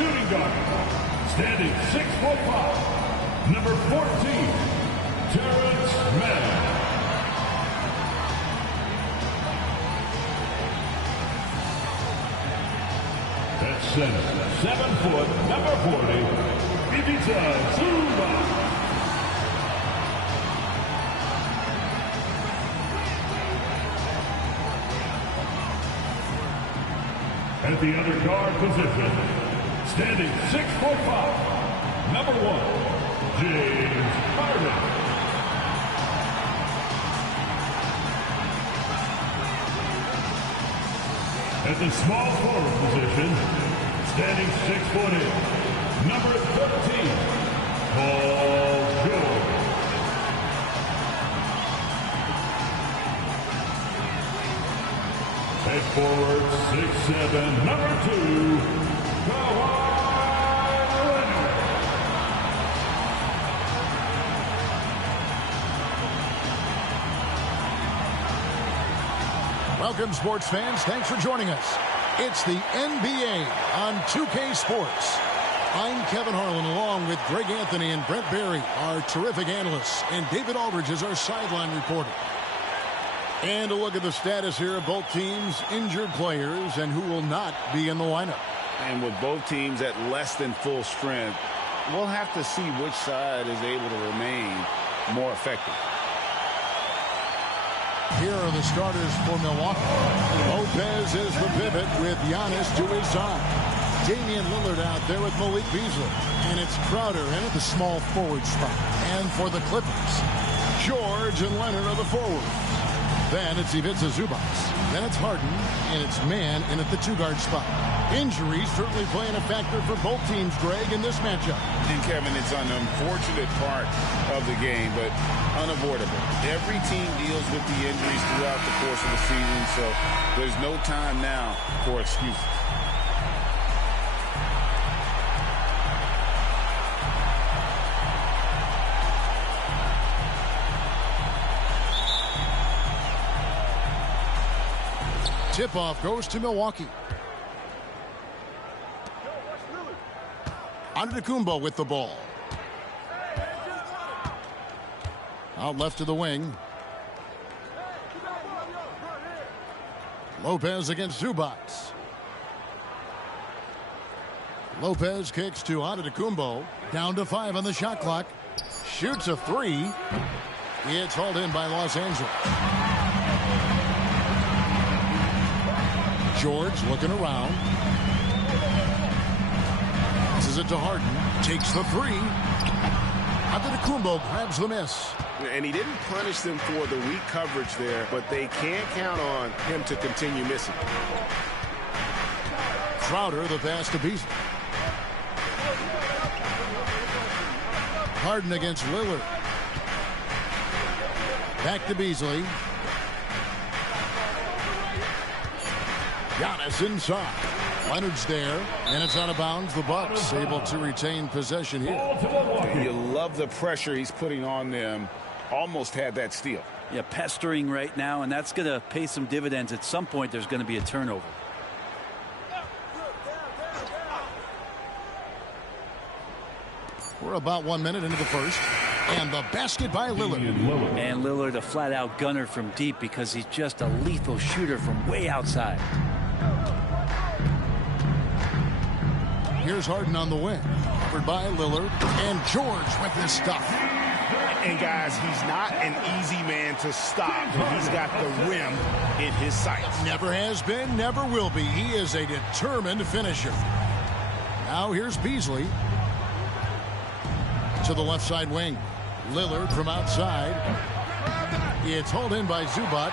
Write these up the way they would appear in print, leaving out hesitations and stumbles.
shooting guard. Standing 6'5", number 14, Terrence Mann. At center, 7 foot, number 40, Ivica Zubac. At the other guard position, standing 6'5", number 1, James Harden. At the small forward position, standing 6'8", number 13, Paul George. At forward, 6'7", number 2, Kawhi Leonard. Welcome, sports fans. Thanks for joining us. It's the NBA on 2K Sports. I'm Kevin Harlan, along with Greg Anthony and Brent Barry, our terrific analysts, and David Aldridge is our sideline reporter. And a look at the status here of both teams' injured players and who will not be in the lineup. And with both teams at less than full strength, we'll have to see which side is able to remain more effective. Here are the starters for Milwaukee. Lopez is the pivot with Giannis to his side. Damian Lillard out there with Malik Beasley. And it's Crowder in at the small forward spot. And for the Clippers, George and Leonard are the forwards. Then it's Ivica Zubac. Then it's Harden, and it's Mann in at the two-guard spot. Injuries certainly playing a factor for both teams, Greg, in this matchup. And, Kevin, it's an unfortunate part of the game, but unavoidable. Every team deals with the injuries throughout the course of the season, so there's no time now for excuses. Tip-off goes to Milwaukee. Antetokounmpo with the ball. Out left to the wing. Lopez against Zubac. Lopez kicks to Antetokounmpo. Down to 5 on the shot clock. Shoots a 3. It's hauled in by Los Angeles. George looking around. Passes it to Harden. Takes the 3. Antetokounmpo grabs the miss. And he didn't punish them for the weak coverage there, but they can't count on him to continue missing. Crowder, the pass to Beasley. Harden against Lillard. Back to Beasley. Giannis inside. Leonard's there, and it's out of bounds. The Bucks able to retain possession here. You love the pressure he's putting on them. Almost had that steal. Yeah, pestering right now, and that's going to pay some dividends. At some point, there's going to be a turnover. We're about 1 minute into the first. And the basket by Lillard. And Lillard, a flat-out gunner from deep because he's just a lethal shooter from way outside. Here's Harden on the wing. Covered by Lillard. And George with this stuff. And, guys, he's not an easy man to stop. He's got the rim in his sights. Never has been, never will be. He is a determined finisher. Now here's Beasley. To the left side wing. Lillard from outside. It's hauled in by Zubac.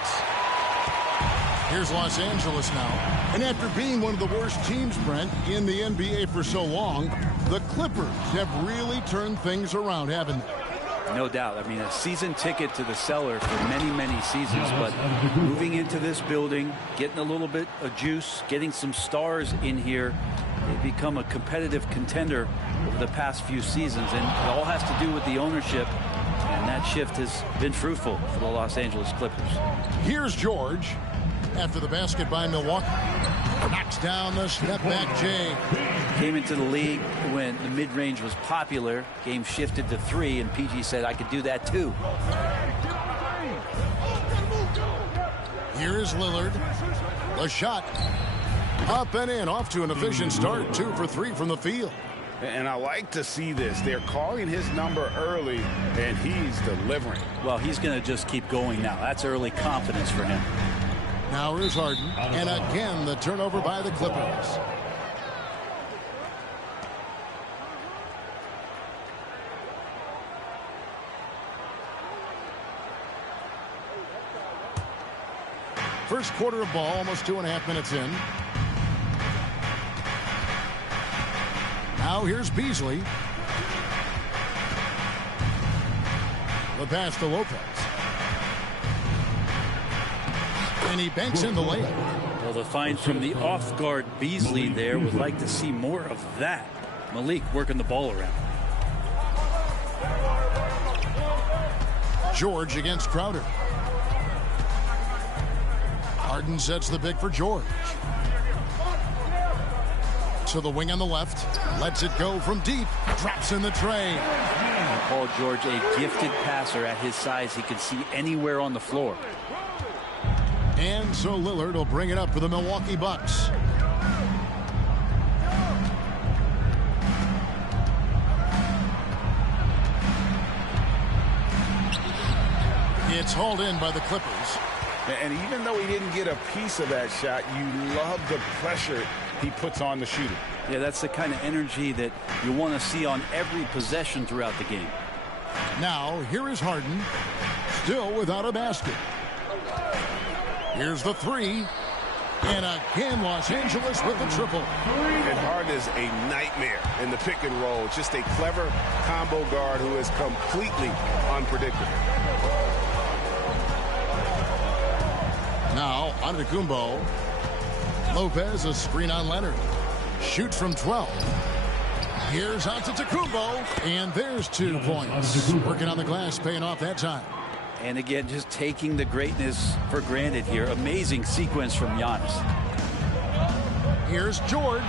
Here's Los Angeles now. And after being one of the worst teams, Brent, in the NBA for so long, the Clippers have really turned things around, haven't they? No doubt. I mean, a season ticket to the cellar for many, many seasons. But moving into this building, getting a little bit of juice, getting some stars in here, they've become a competitive contender over the past few seasons. And it all has to do with the ownership. And that shift has been fruitful for the Los Angeles Clippers. Here's George. after the basket by Milwaukee. Knocks down the step-back Jay. Came into the league when the mid-range was popular. Game shifted to 3, and PG said, I could do that too. Here is Lillard. The shot. Up and in. Off to an efficient start. 2 for 3 from the field. And I like to see this. They're calling his number early, and he's delivering. Well, he's going to just keep going now. That's early confidence for him. Now here's Harden. And again, the turnover by the Clippers. First quarter of ball, almost 2.5 minutes in. Now here's Beasley. The pass to Lopez. And he banks in the layup. Well, the find from the off-guard Beasley there. Would like to see more of that. Malik working the ball around. George against Crowder. Harden sets the pick for George. To the wing on the left. Lets it go from deep. Drops in the tray. Paul George, a gifted passer at his size. He can see anywhere on the floor. And so Lillard will bring it up for the Milwaukee Bucks. It's hauled in by the Clippers. And even though he didn't get a piece of that shot, you love the pressure he puts on the shooter. Yeah, that's the kind of energy that you want to see on every possession throughout the game. Now, here is Harden, still without a basket. Here's the 3. And again, Los Angeles with the triple. And Harden is a nightmare in the pick and roll. Just a clever combo guard who is completely unpredictable. Now, Antetokounmpo. Lopez, a screen on Leonard. Shoots from 12. Here's Antetokounmpo. And there's 2 points. Working on the glass, paying off that time. And again, just taking the greatness for granted here. Amazing sequence from Giannis. Here's George.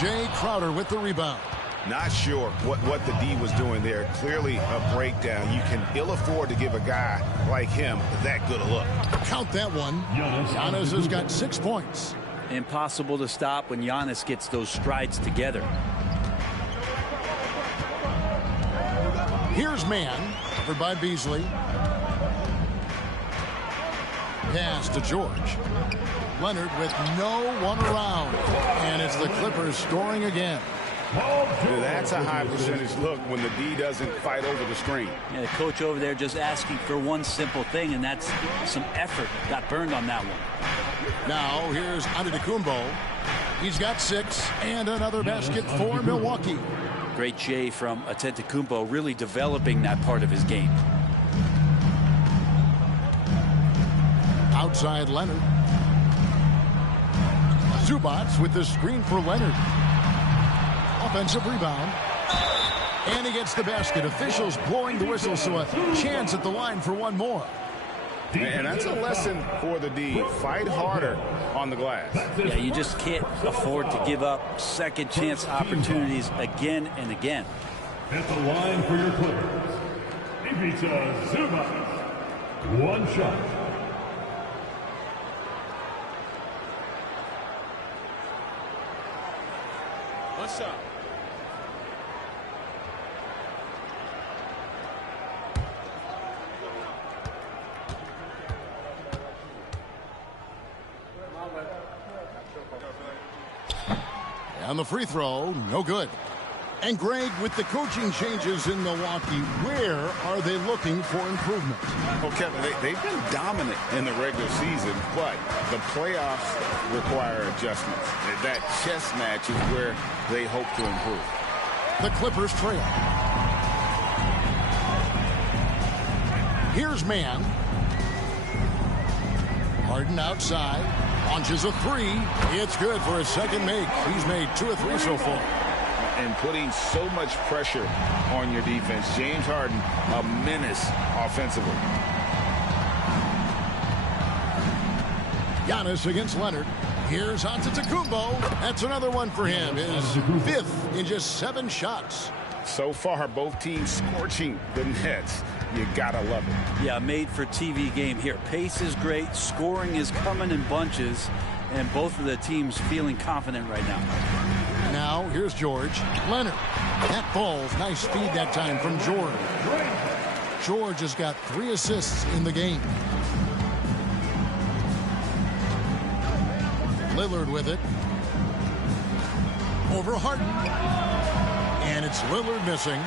Jay Crowder with the rebound. Not sure what the D was doing there. Clearly a breakdown. You can ill afford to give a guy like him that good a look. Count that one. Giannis has got 6 points. Impossible to stop when Giannis gets those strides together. Here's man, covered by Beasley. Pass to George. Leonard with no one around. And it's the Clippers scoring again. That's a high percentage look when the D doesn't fight over the screen. Yeah, the coach over there just asking for one simple thing, and that's some effort. Got burned on that one. Now here's Antetokounmpo. He's got 6 and another basket for Milwaukee. Great J from Antetokounmpo, really developing that part of his game. Outside Leonard. Zubats with the screen for Leonard. Offensive rebound. And he gets the basket. Officials blowing the whistle, so a chance at the line for one more. And that's a lesson for the D. Fight harder on the glass. Yeah, you just can't afford to give up second chance opportunities again and again. At the line for your Clippers, Ivica Zubac. 1 shot. What's up? And the free throw, no good. And Greg, with the coaching changes in Milwaukee, where are they looking for improvement? Well, Kevin, they've been dominant in the regular season, but the playoffs require adjustments. That chess match is where they hope to improve. The Clippers trail. Here's man. Harden outside. Launches a 3. It's good for a second make. He's made 2 or 3 so far. And putting so much pressure on your defense. James Harden, a menace offensively. Giannis against Leonard. Here's Antetokounmpo. That's another one for him. His 5th in just 7 shots. So far, both teams scorching the Nets. You gotta love it. Yeah, made for TV game here. Pace is great. Scoring is coming in bunches. And both of the teams feeling confident right now. Now, here's George. Leonard. That falls. Nice feed that time from George. George has got 3 assists in the game. Lillard with it. Over Harden. And it's Lillard missing.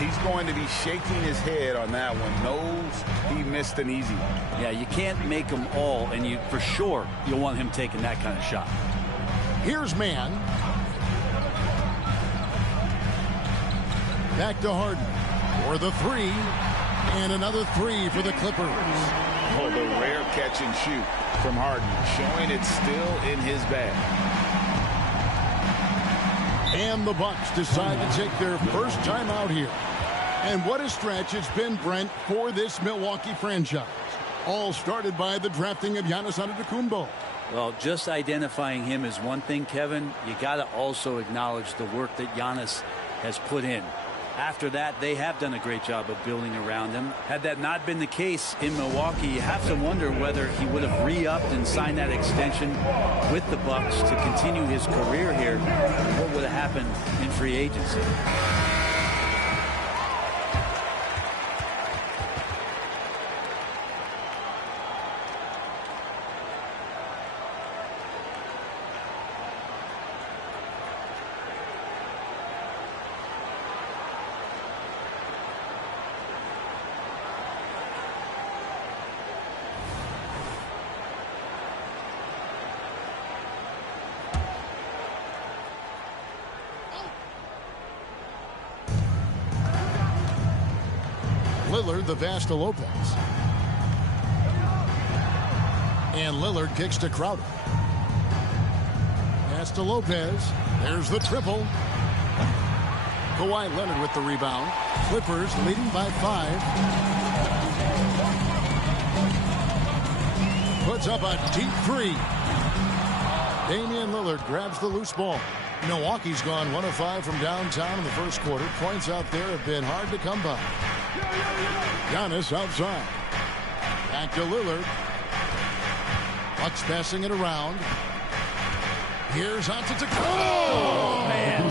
He's going to be shaking his head on that one. Knows he missed an easy one. Yeah, you can't make them all, and you for sure you'll want him taking that kind of shot. Here's Mann. Back to Harden for the 3. And another 3 for the Clippers. Oh, the rare catch and shoot from Harden, showing it's still in his bag. And the Bucks decide to take their first time out here. And what a stretch it's been, Brent, for this Milwaukee franchise. All started by the drafting of Giannis Antetokounmpo. Well, just identifying him is one thing, Kevin. You got to also acknowledge the work that Giannis has put in. After that, they have done a great job of building around him. Had that not been the case in Milwaukee, you have to wonder whether he would have re-upped and signed that extension with the Bucks to continue his career here. What would have happened in free agency? Lillard, the pass to Lopez. And Lillard kicks to Crowder. Pass to Lopez. There's the triple. Kawhi Leonard with the rebound. Clippers leading by 5. Puts up a deep 3. Damian Lillard grabs the loose ball. Milwaukee's gone 1 of 5 from downtown in the first quarter. Points out there have been hard to come by. Giannis outside. Back to Lillard. Bucks passing it around. Here's Antetokounmpo. Oh, man.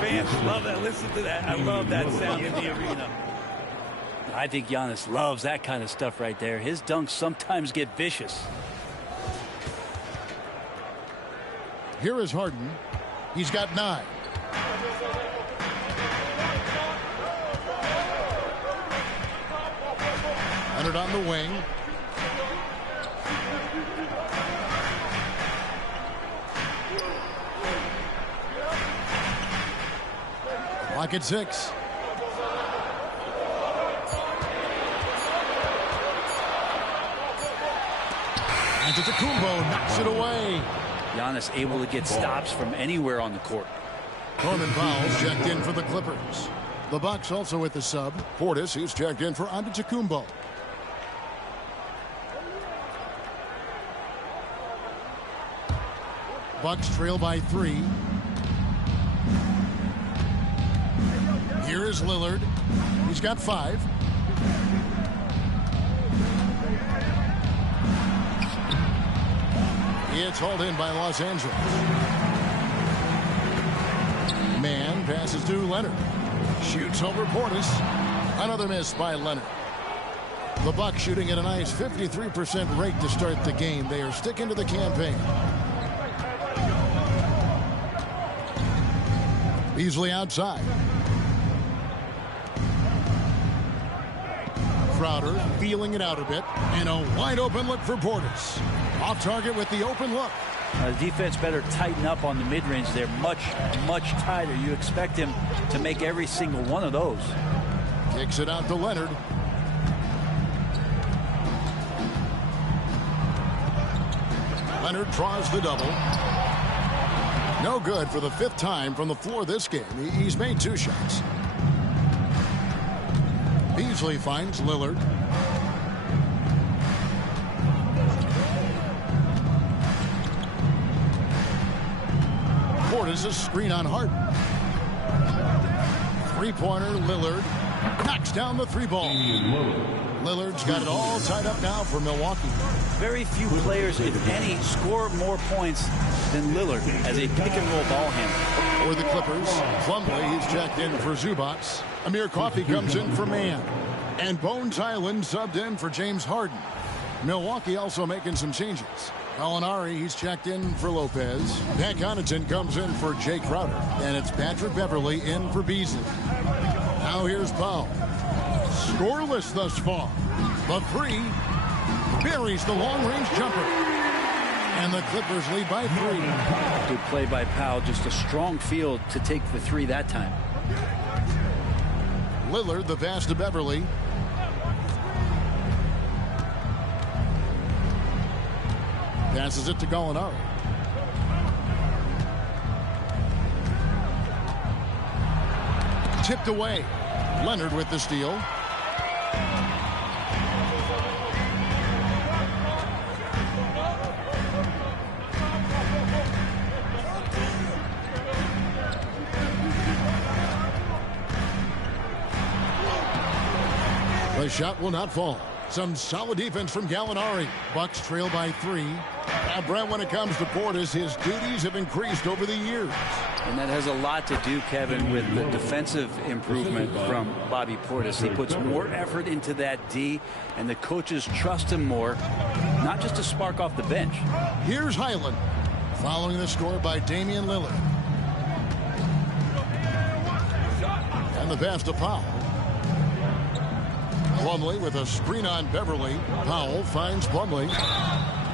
Fans love that. Listen to that. I love that sound in the arena. I think Giannis loves that kind of stuff right there. His dunks sometimes get vicious. Here is Harden. He's got 9. Leonard on the wing. Clock at 6. Antetokounmpo knocks it away. Giannis able to get stops from anywhere on the court. Norman Powell's checked in for the Clippers. The Bucks also with the sub. Portis, he's checked in for Antetokounmpo. Bucks trail by 3. Here is Lillard. He's got 5. It's hauled in by Los Angeles. Man passes to Leonard. Shoots over Portis. Another miss by Leonard. The Bucks shooting at a nice 53% rate to start the game. They are sticking to the campaign. Beasley outside. Crowder feeling it out a bit. And a wide open look for Portis. Off target with the open look. The defense better tighten up on the mid-range. They're much, much tighter. You expect him to make every single one of those. Kicks it out to Leonard. Leonard draws the double. No good for the 5th time from the floor this game. He's made 2 shots. Beasley finds Lillard. Portis' screen on Harden. Three-pointer, Lillard knocks down the three ball. Lillard's got it all tied up now for Milwaukee. Very few players, if any, score more points than Lillard as a pick-and-roll ball handler. For the Clippers, Plumlee, he's checked in for Zubats. Amir Coffey comes in for Mann. And Bones Island subbed in for James Harden. Milwaukee also making some changes. Gallinari, he's checked in for Lopez. Pat Connaughton comes in for Jay Crowder. And it's Patrick Beverley in for Beasley. Now here's Powell. Scoreless thus far. The three buries the long-range jumper. And the Clippers lead by 3. Good play by Powell. Just a strong field to take the three that time. Lillard, the pass to Beverley. Passes it to Gallinari. Tipped away. Leonard with the steal. The shot will not fall. Some solid defense from Gallinari. Bucks trail by 3. Now, Brent, when it comes to Portis, his duties have increased over the years. And that has a lot to do, Kevin, with the defensive improvement from Bobby Portis. He puts more effort into that D, and the coaches trust him more, not just to spark off the bench. Here's Highland, following the score by Damian Lillard. And the pass to Powell. Plumlee with a screen on Beverley. Powell finds Plumlee.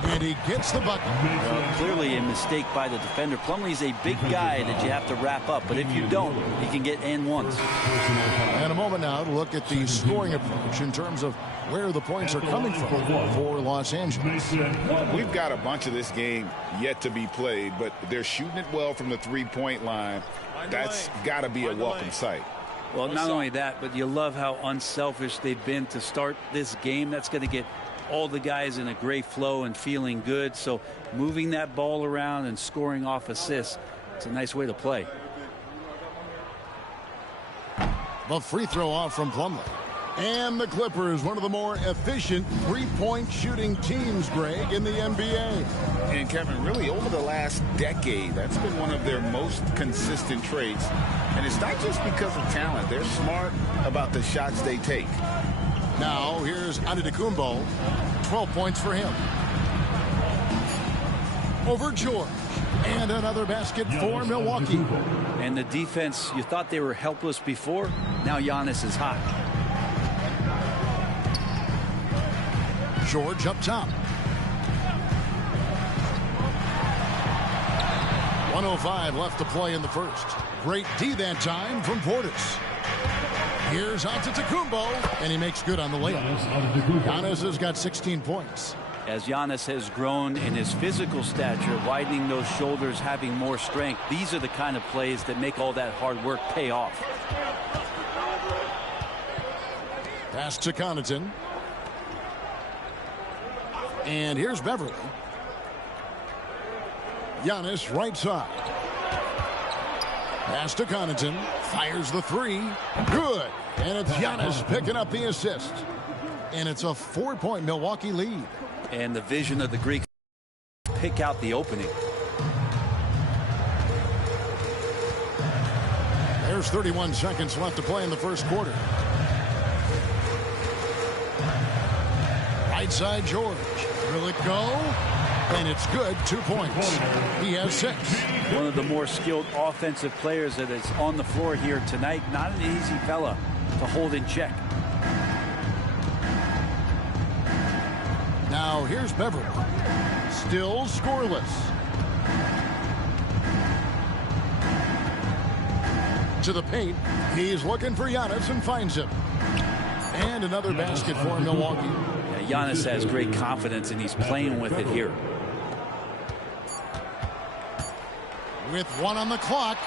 And he gets the bucket. Well, clearly a mistake by the defender. Plumlee's a big guy that you have to wrap up. But if you don't, he can get and ones. And a moment now to look at the scoring approach in terms of where the points are coming from for Los Angeles. We've got a bunch of this game yet to be played, but they're shooting it well from the three-point line. That's got to be a welcome sight. Well, not only that, but you love how unselfish they've been to start this game. That's going to get all the guys in a great flow and feeling good. So moving that ball around and scoring off assists, it's a nice way to play. The free throw off from Plumlee. And the Clippers, one of the more efficient three-point shooting teams, Greg, in the NBA. And Kevin, really over the last decade, that's been one of their most consistent traits. And it's not just because of talent. They're smart about the shots they take. Now, here's Antetokounmpo. 12 points for him. Over George. And another basket for Milwaukee. And the defense, you thought they were helpless before. Now Giannis is hot. George up top. 1:05 left to play in the first. Great D that time from Portis. Here's Antetokounmpo, and he makes good on the layup. Giannis has got 16 points. As Giannis has grown in his physical stature, widening those shoulders, having more strength, these are the kind of plays that make all that hard work pay off. Pass to Connaughton. And here's Beverley. Giannis right side. Pass to Connaughton. Fires the three. Good. And it's Giannis picking up the assist. And it's a 4-point Milwaukee lead. And the vision of the Greeks pick out the opening. There's 31 seconds left to play in the first quarter. Right side George. Will it go? And it's good. 2 points. He has 6. One of the more skilled offensive players that is on the floor here tonight. Not an easy fella to hold in check. Now here's Beverley. Still scoreless. To the paint. He's looking for Giannis and finds him. And another basket for Milwaukee. Yeah, Giannis has great confidence and he's playing with it here. With 1 on the clock.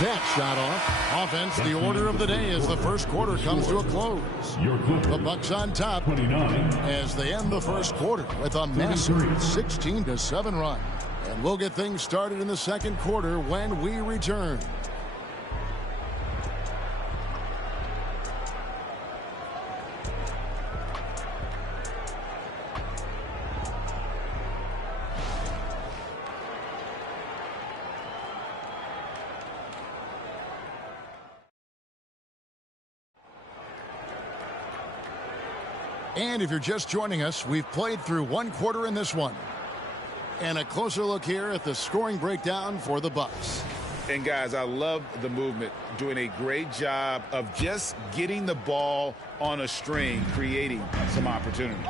That shot off. Offense, the order of the day as the first quarter comes to a close. The Bucks on top as they end the first quarter with a massive 16-7 run. And we'll get things started in the second quarter when we return. And if you're just joining us, we've played through one quarter in this one. And a closer look here at the scoring breakdown for the Bucks. And guys, I love the movement, doing a great job of just getting the ball on a string, creating some opportunities.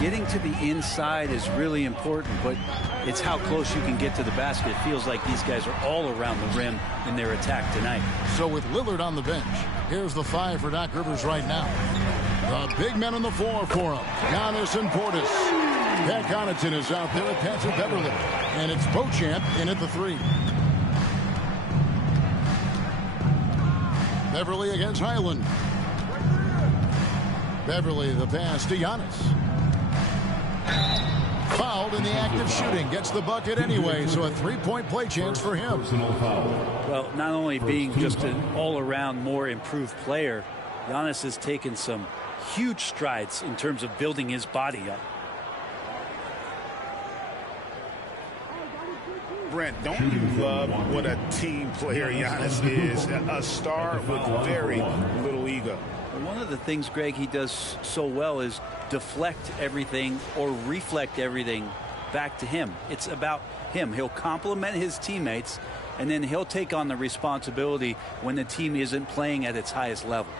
Getting to the inside is really important, but it's how close you can get to the basket. It feels like these guys are all around the rim in their attack tonight. So with Lillard on the bench, here's the 5 for Doc Rivers right now. The big men on the floor for him, Giannis and Portis. Pat Connaughton is out there with Patrick Beverly. And it's Beauchamp in at the 3. Beverly against Highland. Beverly the pass to Giannis. Fouled in the act of shooting. Gets the bucket anyway, so a 3-point play chance for him. Well, not only being just an all-around more improved player, Giannis has taken some huge strides in terms of building his body up. Brent, don't you love what a team player Giannis is? A star with very little ego. One of the things, Greg, he does so well is deflect everything or reflect everything back to him. It's about him. He'll compliment his teammates, and then he'll take on the responsibility when the team isn't playing at its highest level.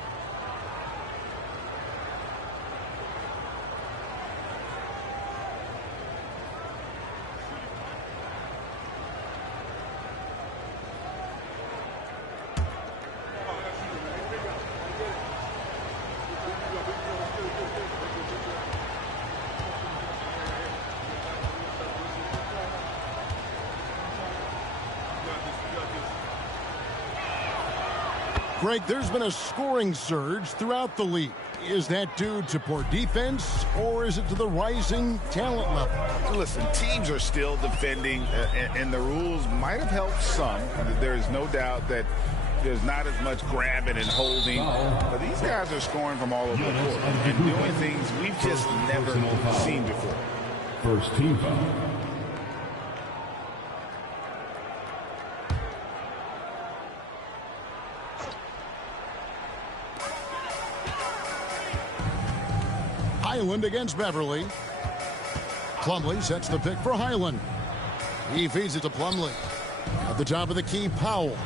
Greg, there's been a scoring surge throughout the league. Is that due to poor defense, or is it to the rising talent level? Listen, teams are still defending, and the rules might have helped some. There is no doubt that there's not as much grabbing and holding. But these guys are scoring from all over the court and doing things we've just never seen before. First team foul. Highland against Beverly. Plumlee sets the pick for Highland. He feeds it to Plumlee. At the top of the key, Powell.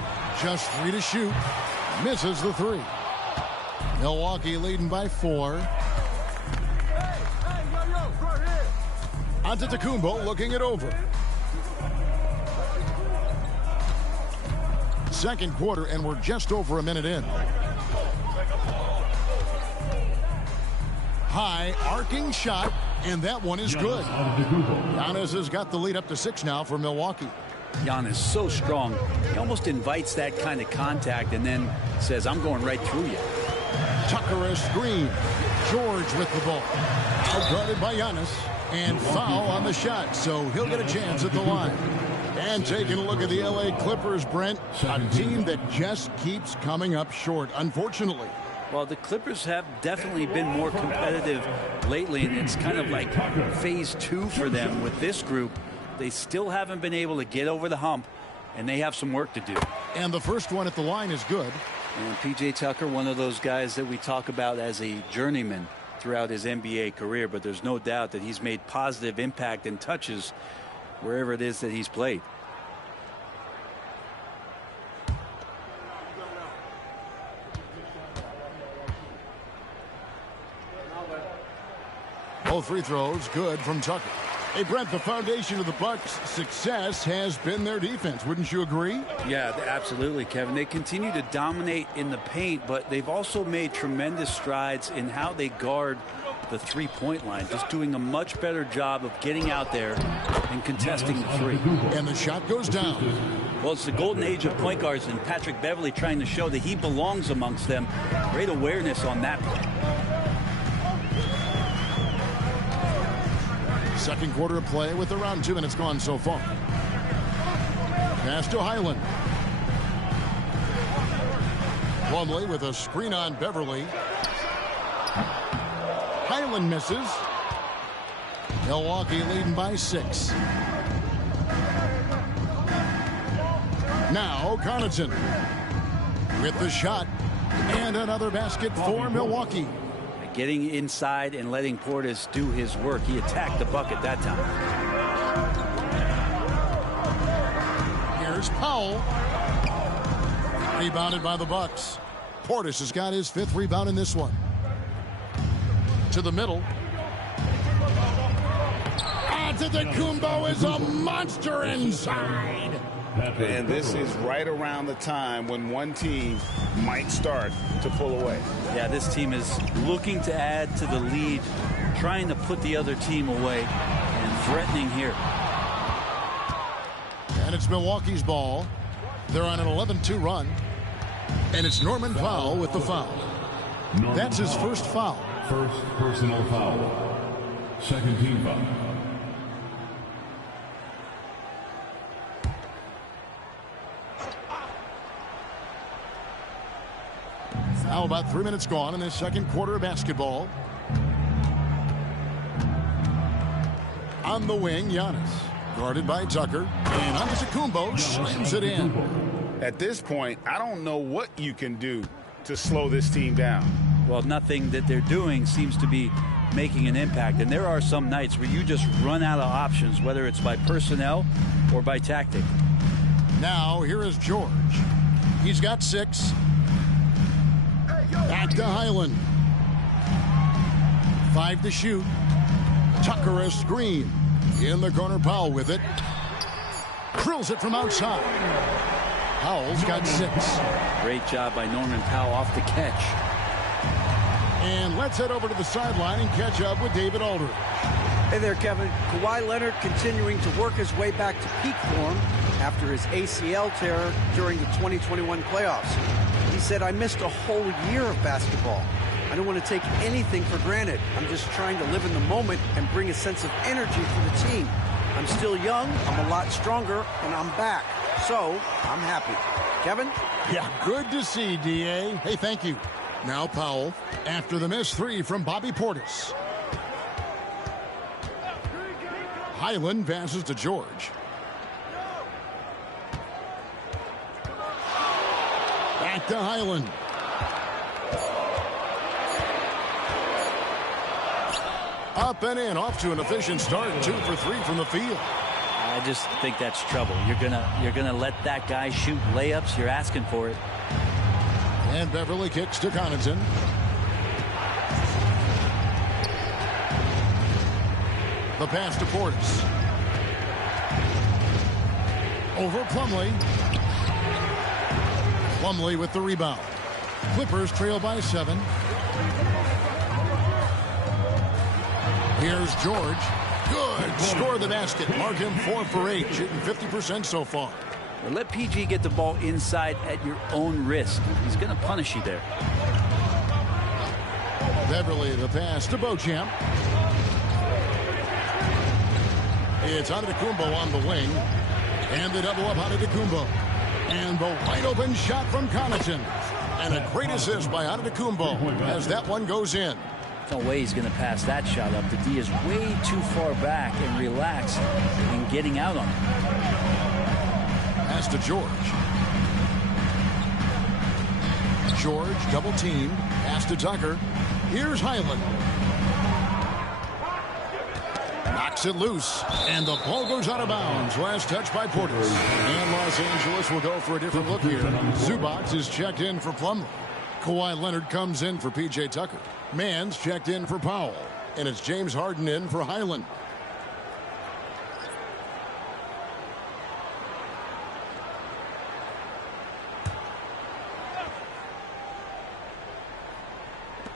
Just 3 to shoot. Misses the 3. Milwaukee leading by 4. Antetokounmpo looking it over. Second quarter, and we're just over a minute in. High arcing shot, and that one is good. Giannis has got the lead up to 6 now for Milwaukee. Giannis so strong. He almost invites that kind of contact and then says, I'm going right through you. Tucker a screen. George with the ball. Outguarded by Giannis. And foul on the shot, so he'll get a chance at the line. And taking a look at the LA Clippers, Brent, a team that just keeps coming up short, unfortunately. Well, the Clippers have definitely been more competitive lately, and it's kind of like phase 2 for them with this group. They still haven't been able to get over the hump, and they have some work to do. And the first one at the line is good. And P.J. Tucker, one of those guys that we talk about as a journeyman throughout his NBA career, but there's no doubt that he's made positive impact and touches wherever it is that he's played. Both free throws good from Tucker. Hey, Brent, the foundation of the Bucks' success has been their defense. Wouldn't you agree? Yeah, absolutely, Kevin. They continue to dominate in the paint, but they've also made tremendous strides in how they guard the three-point line, just doing a much better job of getting out there and contesting the three. And the shot goes down. Well, it's the golden age of point guards, and Patrick Beverly trying to show that he belongs amongst them. Great awareness on that play. Second quarter of play with around 2 minutes gone so far. Pass to Highland. Plumlee with a screen on Beverly. Highland misses. Milwaukee leading by 6. Now Connaughton with the shot. And another basket for Milwaukee. Getting inside and letting Portis do his work. He attacked the bucket that time. Here's Powell. Rebounded by the Bucks. Portis has got his 5th rebound in this one. To the middle. Antetokounmpo is a monster inside. And this is right around the time when one team might start to pull away. Yeah, this team is looking to add to the lead, trying to put the other team away, and threatening here. And it's Milwaukee's ball. They're on an 11-2 run. And it's Norman Powell with the foul. That's his first foul. First personal foul. Second team foul. Now about 3 minutes gone in this second quarter of basketball. On the wing, Giannis. Guarded by Tucker. And Antetokounmpo slams it in. At this point, I don't know what you can do to slow this team down. Well, nothing that they're doing seems to be making an impact. And there are some nights where you just run out of options, whether it's by personnel or by tactic. Now, here is George. He's got 6. Back to Highland. 5 to shoot. Tucker a screen. In the corner, Powell with it. Drills it from outside. Powell's got 6. Great job by Norman Powell off the catch. And let's head over to the sideline and catch up with David Aldridge. Hey there, Kevin. Kawhi Leonard continuing to work his way back to peak form after his ACL tear during the 2021 playoffs. He said, I missed a whole year of basketball. I don't want to take anything for granted. I'm just trying to live in the moment and bring a sense of energy for the team. I'm still young, I'm a lot stronger, and I'm back. So, I'm happy. Kevin? Yeah, good to see, D.A. Hey, thank you. Now Powell, after the missed 3 from Bobby Portis. Highland passes to George. Back to Highland. Up and in, off to an efficient start. 2 for 3 from the field. I just think that's trouble. You're gonna let that guy shoot layups. You're asking for it. And Beverly kicks to Connaughton. The pass to Portis. Over Plumlee. Plumlee with the rebound. Clippers trail by 7. Here's George. Good. Score the basket. Mark him 4 for 8. Shooting 50% so far. Well, let PG get the ball inside at your own risk. He's going to punish you there. Beverly the pass to Beauchamp. It's Antetokounmpo on the wing. And the double up Antetokounmpo. And the wide open shot from Connaughton. And a great assist by Antetokounmpo as that one goes in. No way he's going to pass that shot up. The D is way too far back and relaxed in getting out on it. Pass to George. George double teamed. Pass to Tucker. Here's Highland. Knocks it loose. And the ball goes out of bounds. Last touch by Portis. And Los Angeles will go for a different look here. Zubac is checked in for Plumlee. Kawhi Leonard comes in for P.J. Tucker. Mann's checked in for Powell. And it's James Harden in for Highland.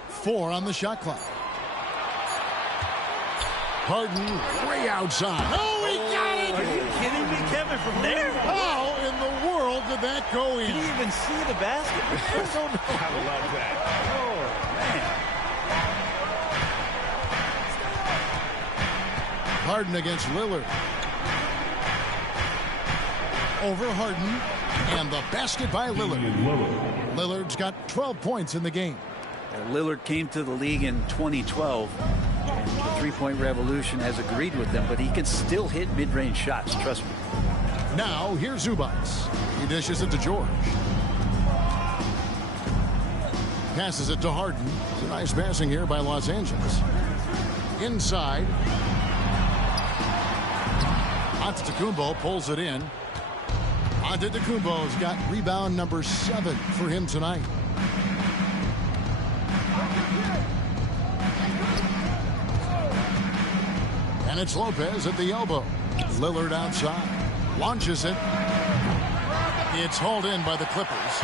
Four on the shot clock. Harden way outside. Oh, he got it! Are you kidding me, Kevin? From there? How in the world did that go in? Did he even see the basket? I love that. Harden against Lillard. Over Harden. And the basket by Lillard. Lillard's got 12 points in the game. Lillard came to the league in 2012. And the three-point revolution has agreed with them, but he can still hit mid-range shots, trust me. Now, here's Zubac. He dishes it to George. Passes it to Harden. It's a nice passing here by Los Angeles. Inside. Antetokounmpo pulls it in. Antetokounmpo's got rebound number 7 for him tonight. And it's Lopez at the elbow. Lillard outside. Launches it. It's hauled in by the Clippers.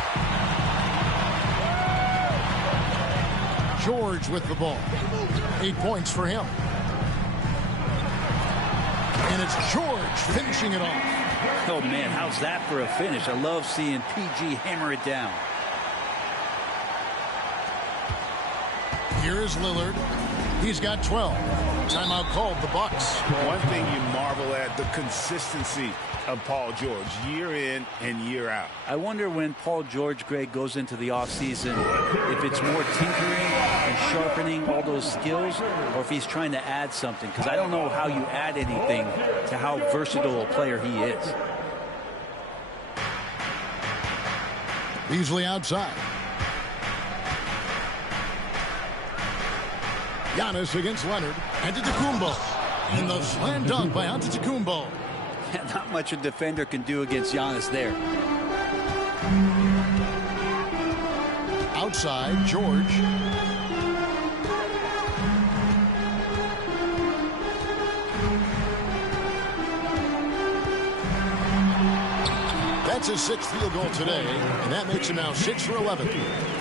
George with the ball. 8 points for him. And it's George finishing it off. Oh, man, how's that for a finish? I love seeing PG hammer it down. Here is Lillard. He's got 12. Timeout called, the Bucks. One thing you marvel at, the consistency of Paul George, year in and year out. I wonder when Paul George, Greg, goes into the offseason, if it's more tinkering and sharpening all those skills, or if he's trying to add something. Because I don't know how you add anything to how versatile a player he is. Beasley outside. Giannis against Leonard. Antetokounmpo. And the slam dunk by Antetokounmpo. Not much a defender can do against Giannis there. Outside, George. That's his 6th field goal today, and that makes him now 6 for 11.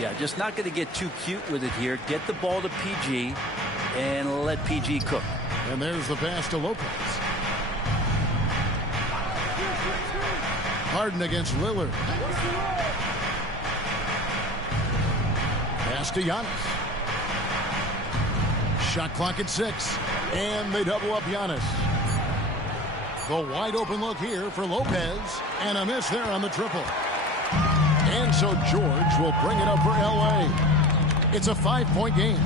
Yeah, just not going to get too cute with it here. Get the ball to PG and let PG cook. And there's the pass to Lopez. Harden against Lillard. Pass to Giannis. Shot clock at 6. And they double up Giannis. The wide open look here for Lopez. And a miss there on the triple. And so George will bring it up for L.A. It's a 5-point game.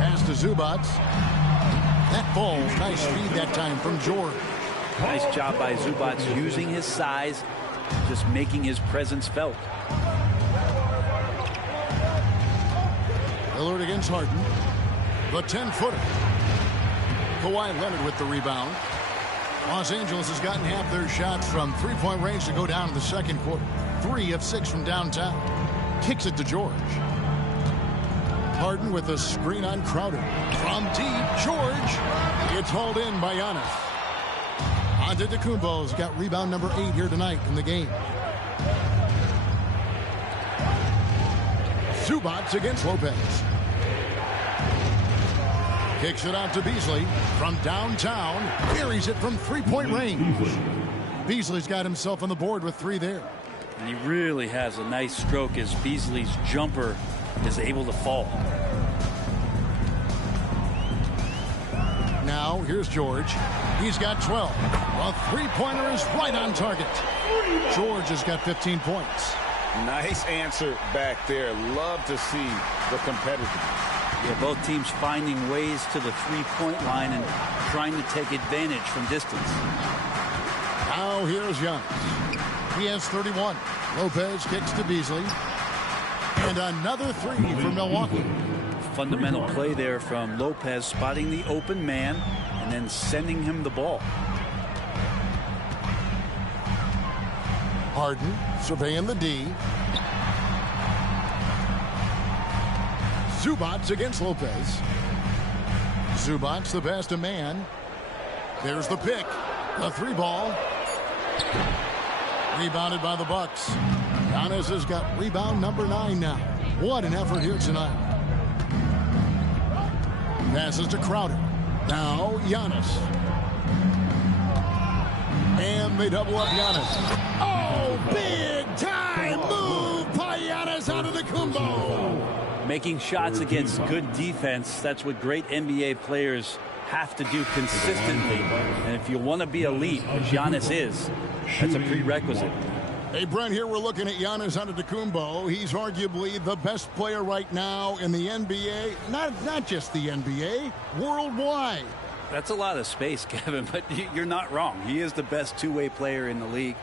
Pass to Zubac. That ball, nice feed that time from George. Nice job by Zubac using his size, just making his presence felt. Lillard against Harden. The 10-footer. Kawhi Leonard with the rebound. Los Angeles has gotten half their shots from three-point range to go down in the second quarter. 3 of 6 from downtown. Kicks it to George. Harden with a screen on Crowder. From deep, George. It's hauled in by Giannis. Antetokounmpo's got rebound number 8 here tonight in the game. Zubac against Lopez. Kicks it out to Beasley from downtown. Carries it from three-point range. Beasley's got himself on the board with 3 there. And he really has a nice stroke as Beasley's jumper is able to fall. Now, here's George. He's got 12. A three-pointer is right on target. George has got 15 points. Nice answer back there. Love to see the competitiveness. Yeah, both teams finding ways to the three-point line and trying to take advantage from distance. Now here's Giannis. He has 31. Lopez kicks to Beasley. And another 3 for Milwaukee. Fundamental play there from Lopez, spotting the open man and then sending him the ball. Harden surveying the D. Zubac against Lopez. Zubac the pass to man. There's the pick. The 3 ball. Rebounded by the Bucks. Giannis has got rebound number 9 now. What an effort here tonight. Passes to Crowder. Now Giannis. And they double up Giannis. Oh, big time move by Giannis out of the Antetokounmpo. Making shots against good defense, that's what great NBA players have to do consistently. And if you want to be elite, as Giannis is, that's a prerequisite. Hey, Brent, here we're looking at Giannis Antetokounmpo. He's arguably the best player right now in the NBA. Not just the NBA, worldwide. That's a lot of space, Kevin, but you're not wrong. He is the best two-way player in the league.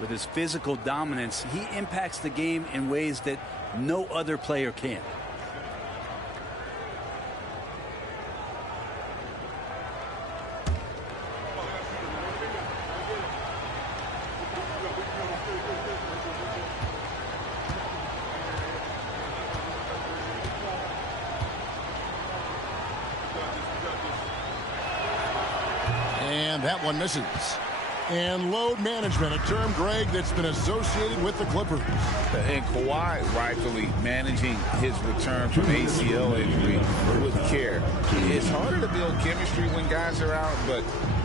With his physical dominance, he impacts the game in ways that no other player can. And that one misses. And load management, a term, Greg, that's been associated with the Clippers. And Kawhi rightfully managing his return from ACL injury with care. It's harder to build chemistry when guys are out, but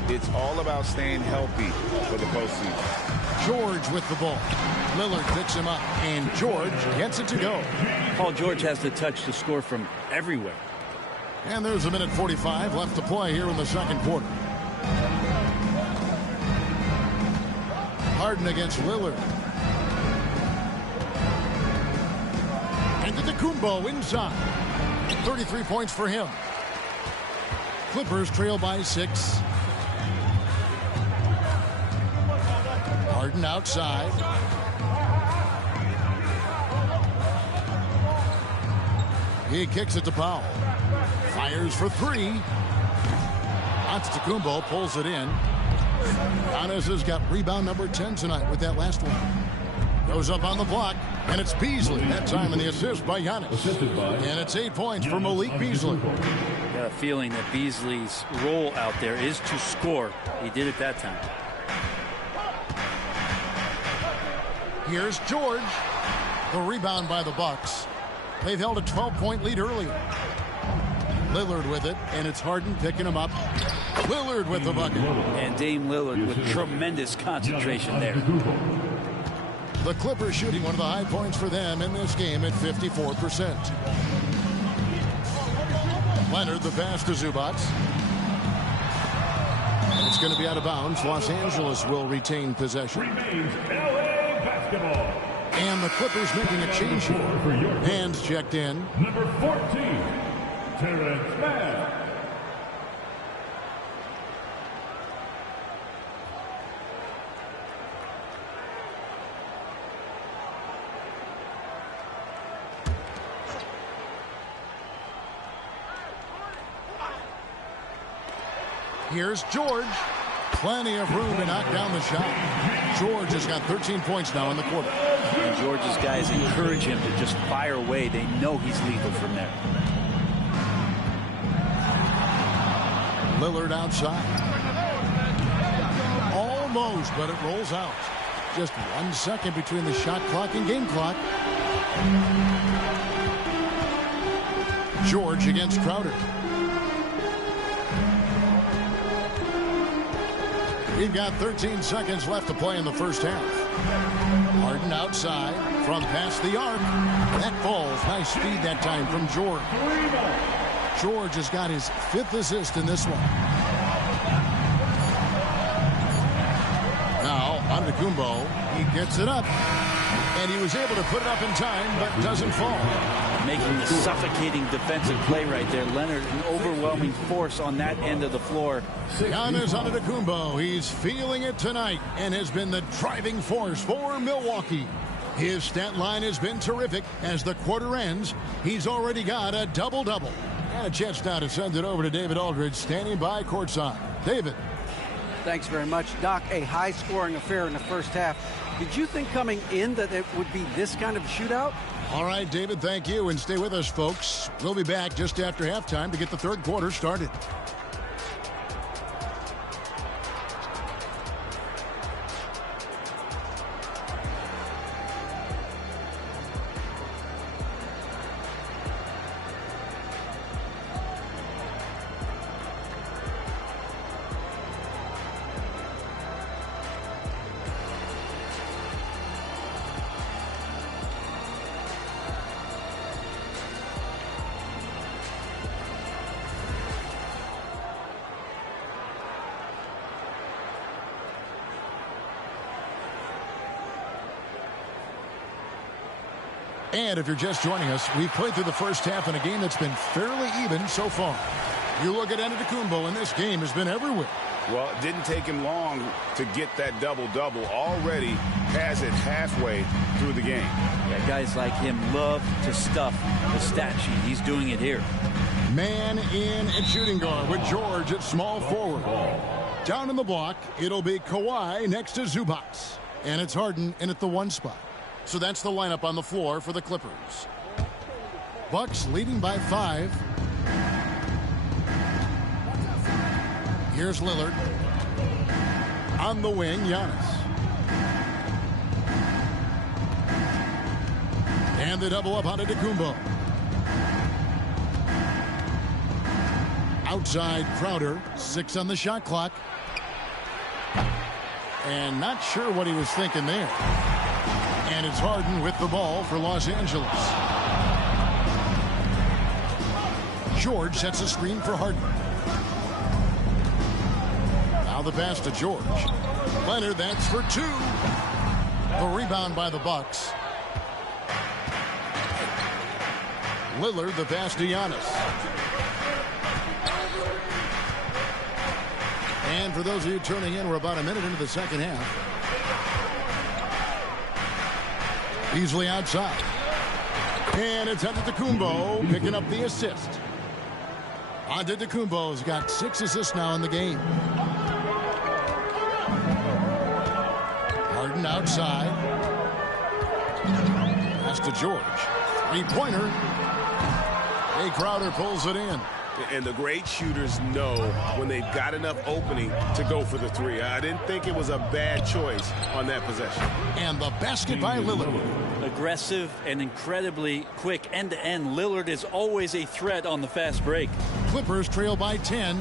it's all about staying healthy for the postseason. George with the ball. Lillard picks him up, and George gets it to go. Paul George has the touch to score from everywhere. And there's a minute 45 left to play here in the second quarter. Harden against Lillard. And Antetokounmpo inside. 33 points for him. Clippers trail by 6. Harden outside. He kicks it to Powell. Fires for 3. Antetokounmpo pulls it in. Giannis has got rebound number 10 tonight with that last one. Goes up on the block, and it's Beasley. That time in the assist by Giannis. And it's 8 points for Malik Beasley. Got a feeling that Beasley's role out there is to score. He did it that time. Here's George. The rebound by the Bucks. They've held a 12-point lead earlier. Lillard with it, and it's Harden picking him up. Lillard with the bucket. And Dame Lillard with tremendous concentration there. The Clippers shooting one of the high points for them in this game at 54%. Leonard, the pass to Zubac. It's going to be out of bounds. Los Angeles will retain possession. LA basketball. And the Clippers making a change here. Hands checked in. Number 14, Terrence Mann. Here's George. Plenty of room to knock down the shot. George has got 13 points now in the quarter. And George's guys encourage him to just fire away. They know he's lethal from there. Lillard outside. Almost, but it rolls out. Just 1 second between the shot clock and game clock. George against Crowder. We've got 13 seconds left to play in the first half. Harden outside from past the arc. That falls. Nice speed that time from George. George has got his 5th assist in this one. Now, Antetokounmpo, he gets it up. And he was able to put it up in time, but doesn't fall. Making a suffocating defensive play right there. Leonard, an overwhelming force on that end of the floor. Giannis Antetokounmpo, he's feeling it tonight and has been the driving force for Milwaukee. His stat line has been terrific. As the quarter ends, he's already got a double-double. And a chance now to send it over to David Aldridge, standing by courtside. David. Thanks very much, Doc. A high-scoring affair in the first half. Did you think coming in that it would be this kind of shootout? All right, David, thank you. And stay with us, folks. We'll be back just after halftime to get the third quarter started. And if you're just joining us, we've played through the first half in a game that's been fairly even so far. You look at Antetokounmpo, and this game has been everywhere. Well, it didn't take him long to get that double-double. Already has it halfway through the game. Yeah, guys like him love to stuff the stat sheet. He's doing it here. Man in at shooting guard with George at small forward. Down in the block, it'll be Kawhi next to Zubac. And it's Harden in at the 1 spot. So that's the lineup on the floor for the Clippers. Bucks leading by 5. Here's Lillard. On the wing, Giannis. And the double up on Antetokounmpo. Outside Crowder, 6 on the shot clock. And not sure what he was thinking there. And it's Harden with the ball for Los Angeles. George sets a screen for Harden. Now the pass to George. Leonard, that's for 2. The rebound by the Bucks. Lillard, the pass to Giannis. And for those of you turning in, we're about a minute into the second half. Easily outside. And it's Antetokounmpo picking up the assist. Antetokounmpo's got 6 assists now in the game. Harden outside. Pass to George. 3-pointer. Jay Crowder pulls it in. And the great shooters know when they've got enough opening to go for the 3. I didn't think it was a bad choice on that possession. And the basket by Lillard. Aggressive and incredibly quick end-to-end. Lillard is always a threat on the fast break. Clippers trail by 10.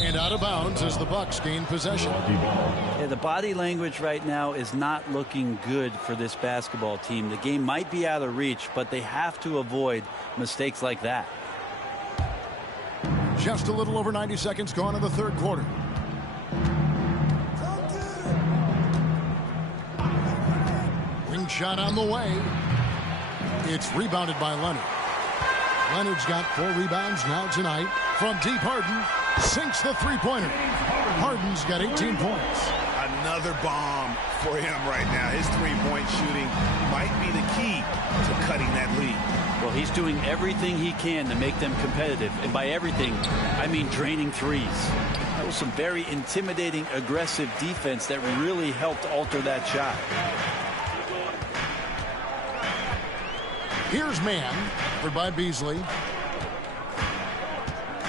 And out of bounds as the Bucks gain possession. Yeah, the body language right now is not looking good for this basketball team. The game might be out of reach, but they have to avoid mistakes like that. Just a little over 90 seconds gone in the third quarter. Ring shot on the way. It's rebounded by Leonard. Leonard's got 4 rebounds now tonight. From deep, Harden sinks the 3-pointer. Harden's got 18 points. Another bomb for him right now. His 3-point shooting might be the key to cutting that lead. Well, he's doing everything he can to make them competitive. And by everything, I mean draining threes. That was some very intimidating, aggressive defense that really helped alter that shot. Here's man, covered by Beasley.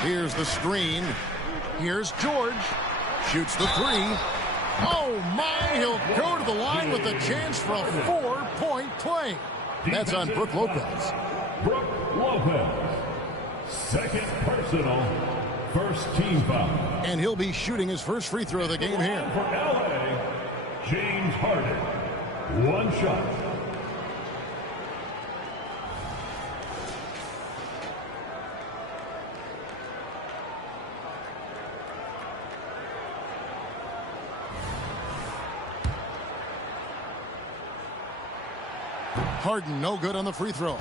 Here's the screen. Here's George. Shoots the 3. Oh, my. He'll go to the line with a chance for a 4-point play. That's on Brook Lopez. Brook Lopez. Second personal. First team foul. And he'll be shooting his first free throw of the game here. For LA, James Harden. 1 shot. Harden no good on the free throw.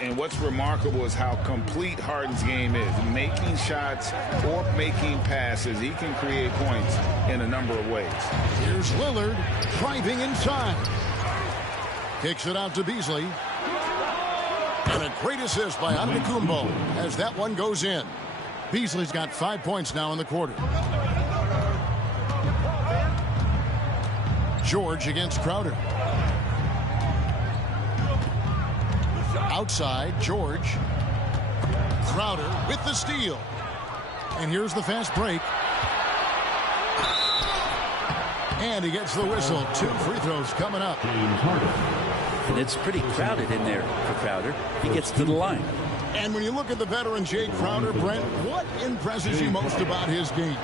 And what's remarkable is how complete Harden's game is. Making shots or making passes, he can create points in a number of ways. Here's Lillard driving inside. Kicks it out to Beasley. And a great assist by Antetokounmpo as that one goes in. Beasley's got 5 points now in the quarter. George against Crowder. Outside, George. Crowder with the steal. And here's the fast break. And he gets the whistle. 2 free throws coming up. And it's pretty crowded in there for Crowder. He gets to the line. And when you look at the veteran Jay Crowder, Brent, what impresses you most about his game?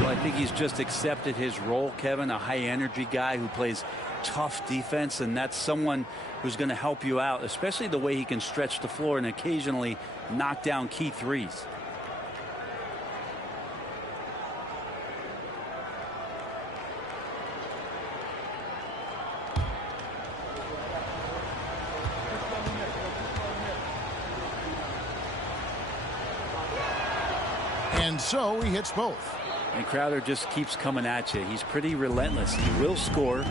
Well, I think he's just accepted his role, Kevin, a high-energy guy who plays tough defense, and that's someone who's going to help you out, especially the way he can stretch the floor and occasionally knock down key threes. And so he hits both. And Crowder just keeps coming at you. He's pretty relentless. He will score,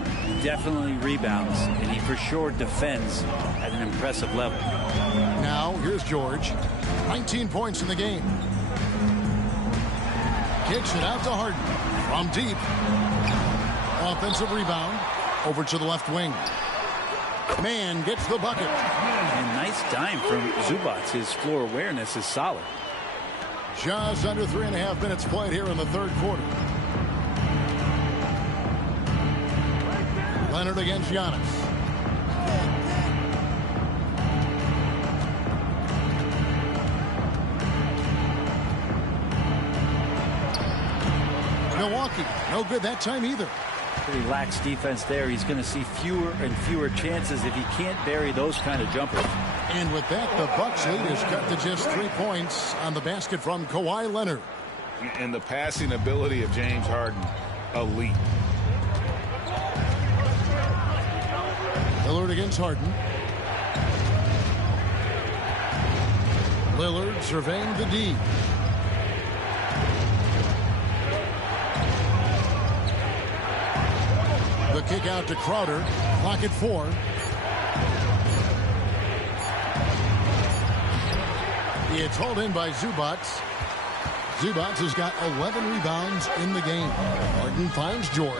definitely rebounds, and he for sure defends at an impressive level. Now, here's George. 19 points in the game. Kicks it out to Harden. From deep. Offensive rebound. Over to the left wing. Man gets the bucket. And nice dime from Zubac. His floor awareness is solid. Just under 3.5 minutes played here in the third quarter. Leonard against Giannis. Milwaukee, no good that time either. Pretty lax defense there. He's going to see fewer and fewer chances if he can't bury those kind of jumpers. And with that, the Bucks lead is cut to just 3 points on the basket from Kawhi Leonard. And the passing ability of James Harden, elite. Lillard against Harden. Lillard surveying the D. The kick out to Crowder. Clock at 4. It's hauled in by Zubac. Zubac has got 11 rebounds in the game. Harden finds George.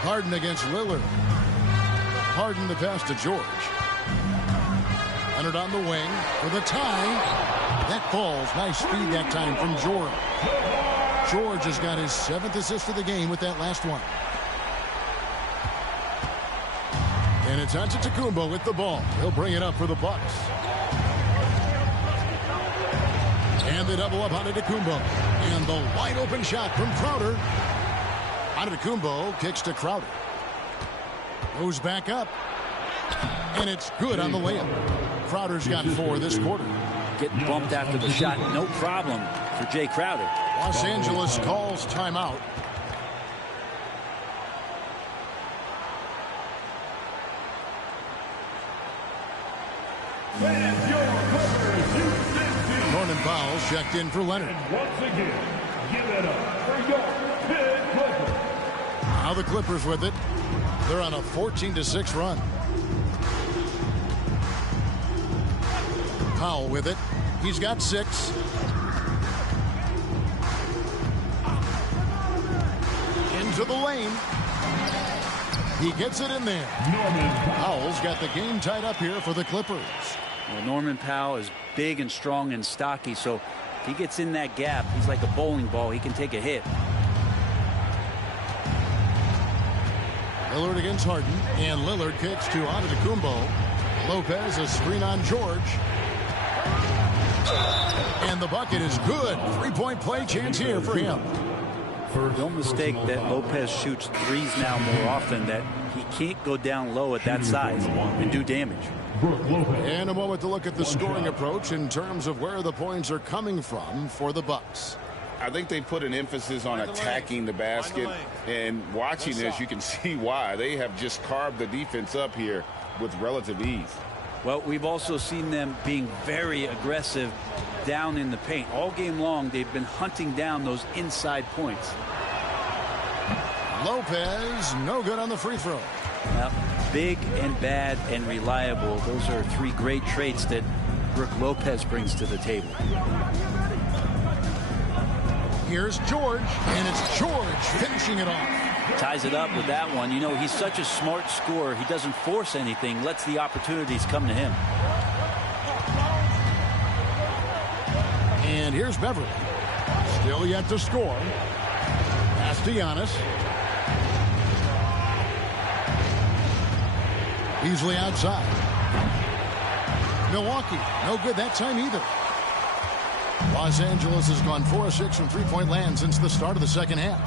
Harden against Lillard. Harden the pass to George. Leonard on the wing for the tie. That falls. Nice speed that time from George. George has got his 7th assist of the game with that last one. And it's Antetokounmpo with the ball. He'll bring it up for the Bucks. And they double up on Antetokounmpo. And the wide open shot from Crowder. Antetokounmpo kicks to Crowder. Goes back up. And it's good on the layup. Crowder's got 4 this quarter. Getting bumped after the shot, no problem for Jay Crowder. Los Angeles calls timeout. Norman Powell checked in for Leonard. And once again, give it up for your Pitt Clippers. Now the Clippers with it. They're on a 14-6 run. Powell with it. He's got 6. Into the lane. He gets it in there. Powell's got the game tied up here for the Clippers. Well, Norman Powell is big and strong and stocky, so if he gets in that gap, he's like a bowling ball. He can take a hit. Lillard against Harden, and Lillard kicks to Antetokounmpo. Lopez a screen on George. And the bucket is good. 3-point play chance here for him. Don't mistake that Lopez shoots threes now more often, that he can't go down low at that size and do damage. And a moment to look at the scoring approach in terms of where the points are coming from for the Bucks. I think they put an emphasis on attacking the basket, and watching this, you can see why. They have just carved the defense up here with relative ease. Well, we've also seen them being very aggressive down in the paint. All game long, they've been hunting down those inside points. Lopez, no good on the free throw. Well, big and bad and reliable. Those are 3 great traits that Brook Lopez brings to the table. Here's George, and it's George finishing it off. Ties it up with that one. You know, he's such a smart scorer. He doesn't force anything, lets the opportunities come to him. And here's Beverly. Still yet to score. Pass to Giannis. Beasley outside. Milwaukee, no good that time either. Los Angeles has gone 4-6 from three-point land since the start of the second half.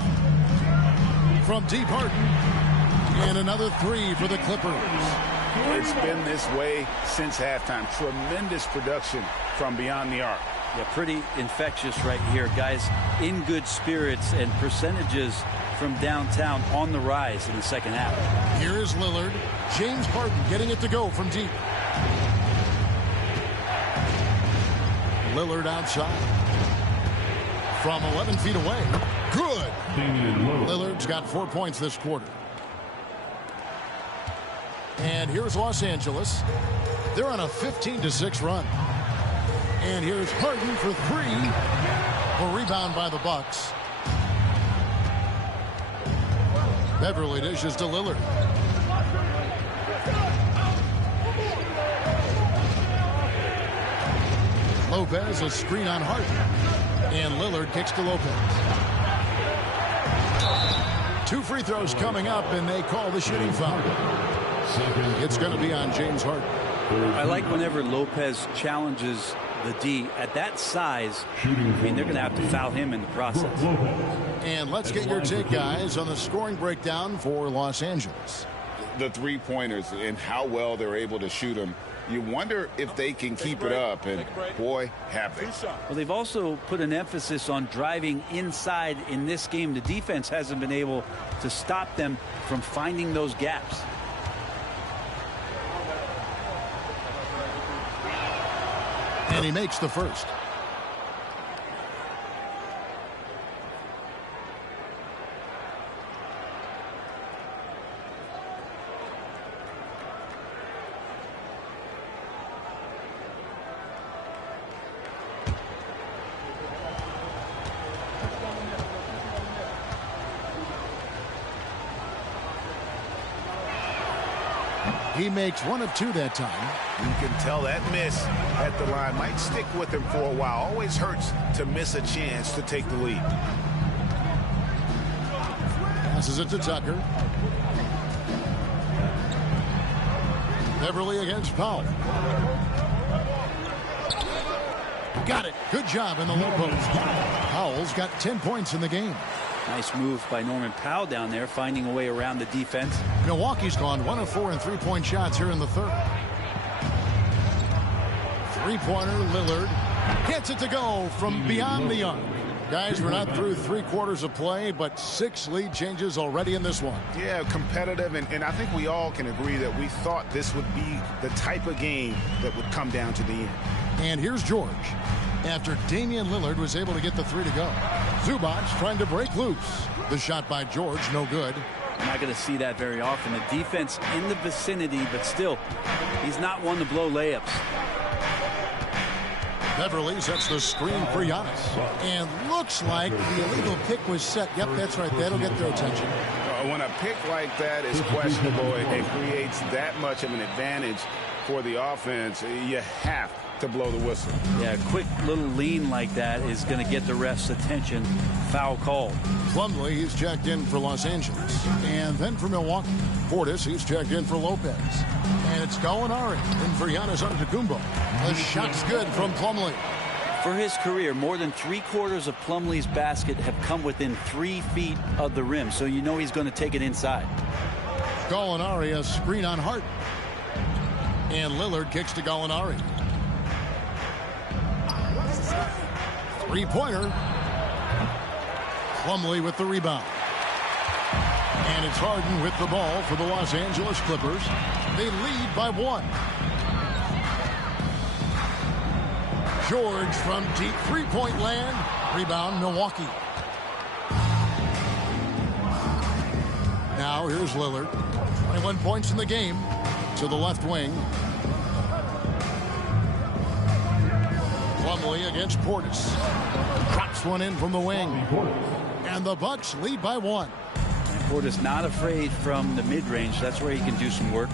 From deep, Harden. And another 3 for the Clippers. It's been this way since halftime. Tremendous production from beyond the arc. Yeah, pretty infectious right here. Guys in good spirits, and percentages from downtown on the rise in the second half. Here is Lillard. James Harden getting it to go from deep. Lillard outside. From 11 feet away. Good. Lillard's got 4 points this quarter. And here's Los Angeles. They're on a 15-6 run. And here's Harden for three. A rebound by the Bucks. Beverly dishes to Lillard. Lopez, a screen on Harden. And Lillard kicks to Lopez. 2 free throws coming up, and they call the shooting foul. It's going to be on James Harden. I like whenever Lopez challenges the D at that size. I mean, they're going to have to foul him in the process. And let's get your take, guys, on the scoring breakdown for Los Angeles. The three-pointers and how well they're able to shoot them. You wonder if they can keep it up, and boy, have they. Well, they've also put an emphasis on driving inside in this game. The defense hasn't been able to stop them from finding those gaps. And he makes the first. He makes 1 of 2 that time. You can tell that miss at the line might stick with him for a while. Always hurts to miss a chance to take the lead. Passes it to Tucker. Beverly against Powell. Got it. Good job in the low post. Powell's got 10 points in the game. Nice move by Norman Powell down there, finding a way around the defense. Milwaukee's gone 1 of 4 in three-point shots here in the third. Three-pointer, Lillard gets it to go from beyond the arc. Guys, we're not through 3 quarters of play, but 6 lead changes already in this one. Yeah, competitive, and I think we all can agree that we thought this would be the type of game that would come down to the end. And here's George. After Damian Lillard was able to get the 3 to go. Zubac trying to break loose. The shot by George, no good. You're not going to see that very often. The defense in the vicinity, but still, he's not one to blow layups. Beverly sets the screen for Giannis. And looks like the illegal pick was set. Yep, that's right. That'll get their attention. When a pick like that is questionable, it creates that much of an advantage for the offense. You have to blow the whistle. Yeah, a quick little lean like that is going to get the ref's attention. Foul call. Plumlee, he's checked in for Los Angeles. And then for Milwaukee. Portis, he's checked in for Lopez. And it's Gallinari in for Giannis Antetokounmpo. The shot's good from Plumlee. For his career, more than 3/4 of Plumlee's basket have come within 3 feet of the rim, so you know he's going to take it inside. Gallinari, a screen on Harden. And Lillard kicks to Gallinari. Three-pointer. Plumlee with the rebound. And it's Harden with the ball for the Los Angeles Clippers. They lead by 1. George from deep three-point land. Rebound, Milwaukee. Now here's Lillard. 21 points in the game to the left wing. Plumlee against Portis. Drops one in from the wing. And the Bucks lead by 1. Portis not afraid from the mid-range. That's where he can do some work.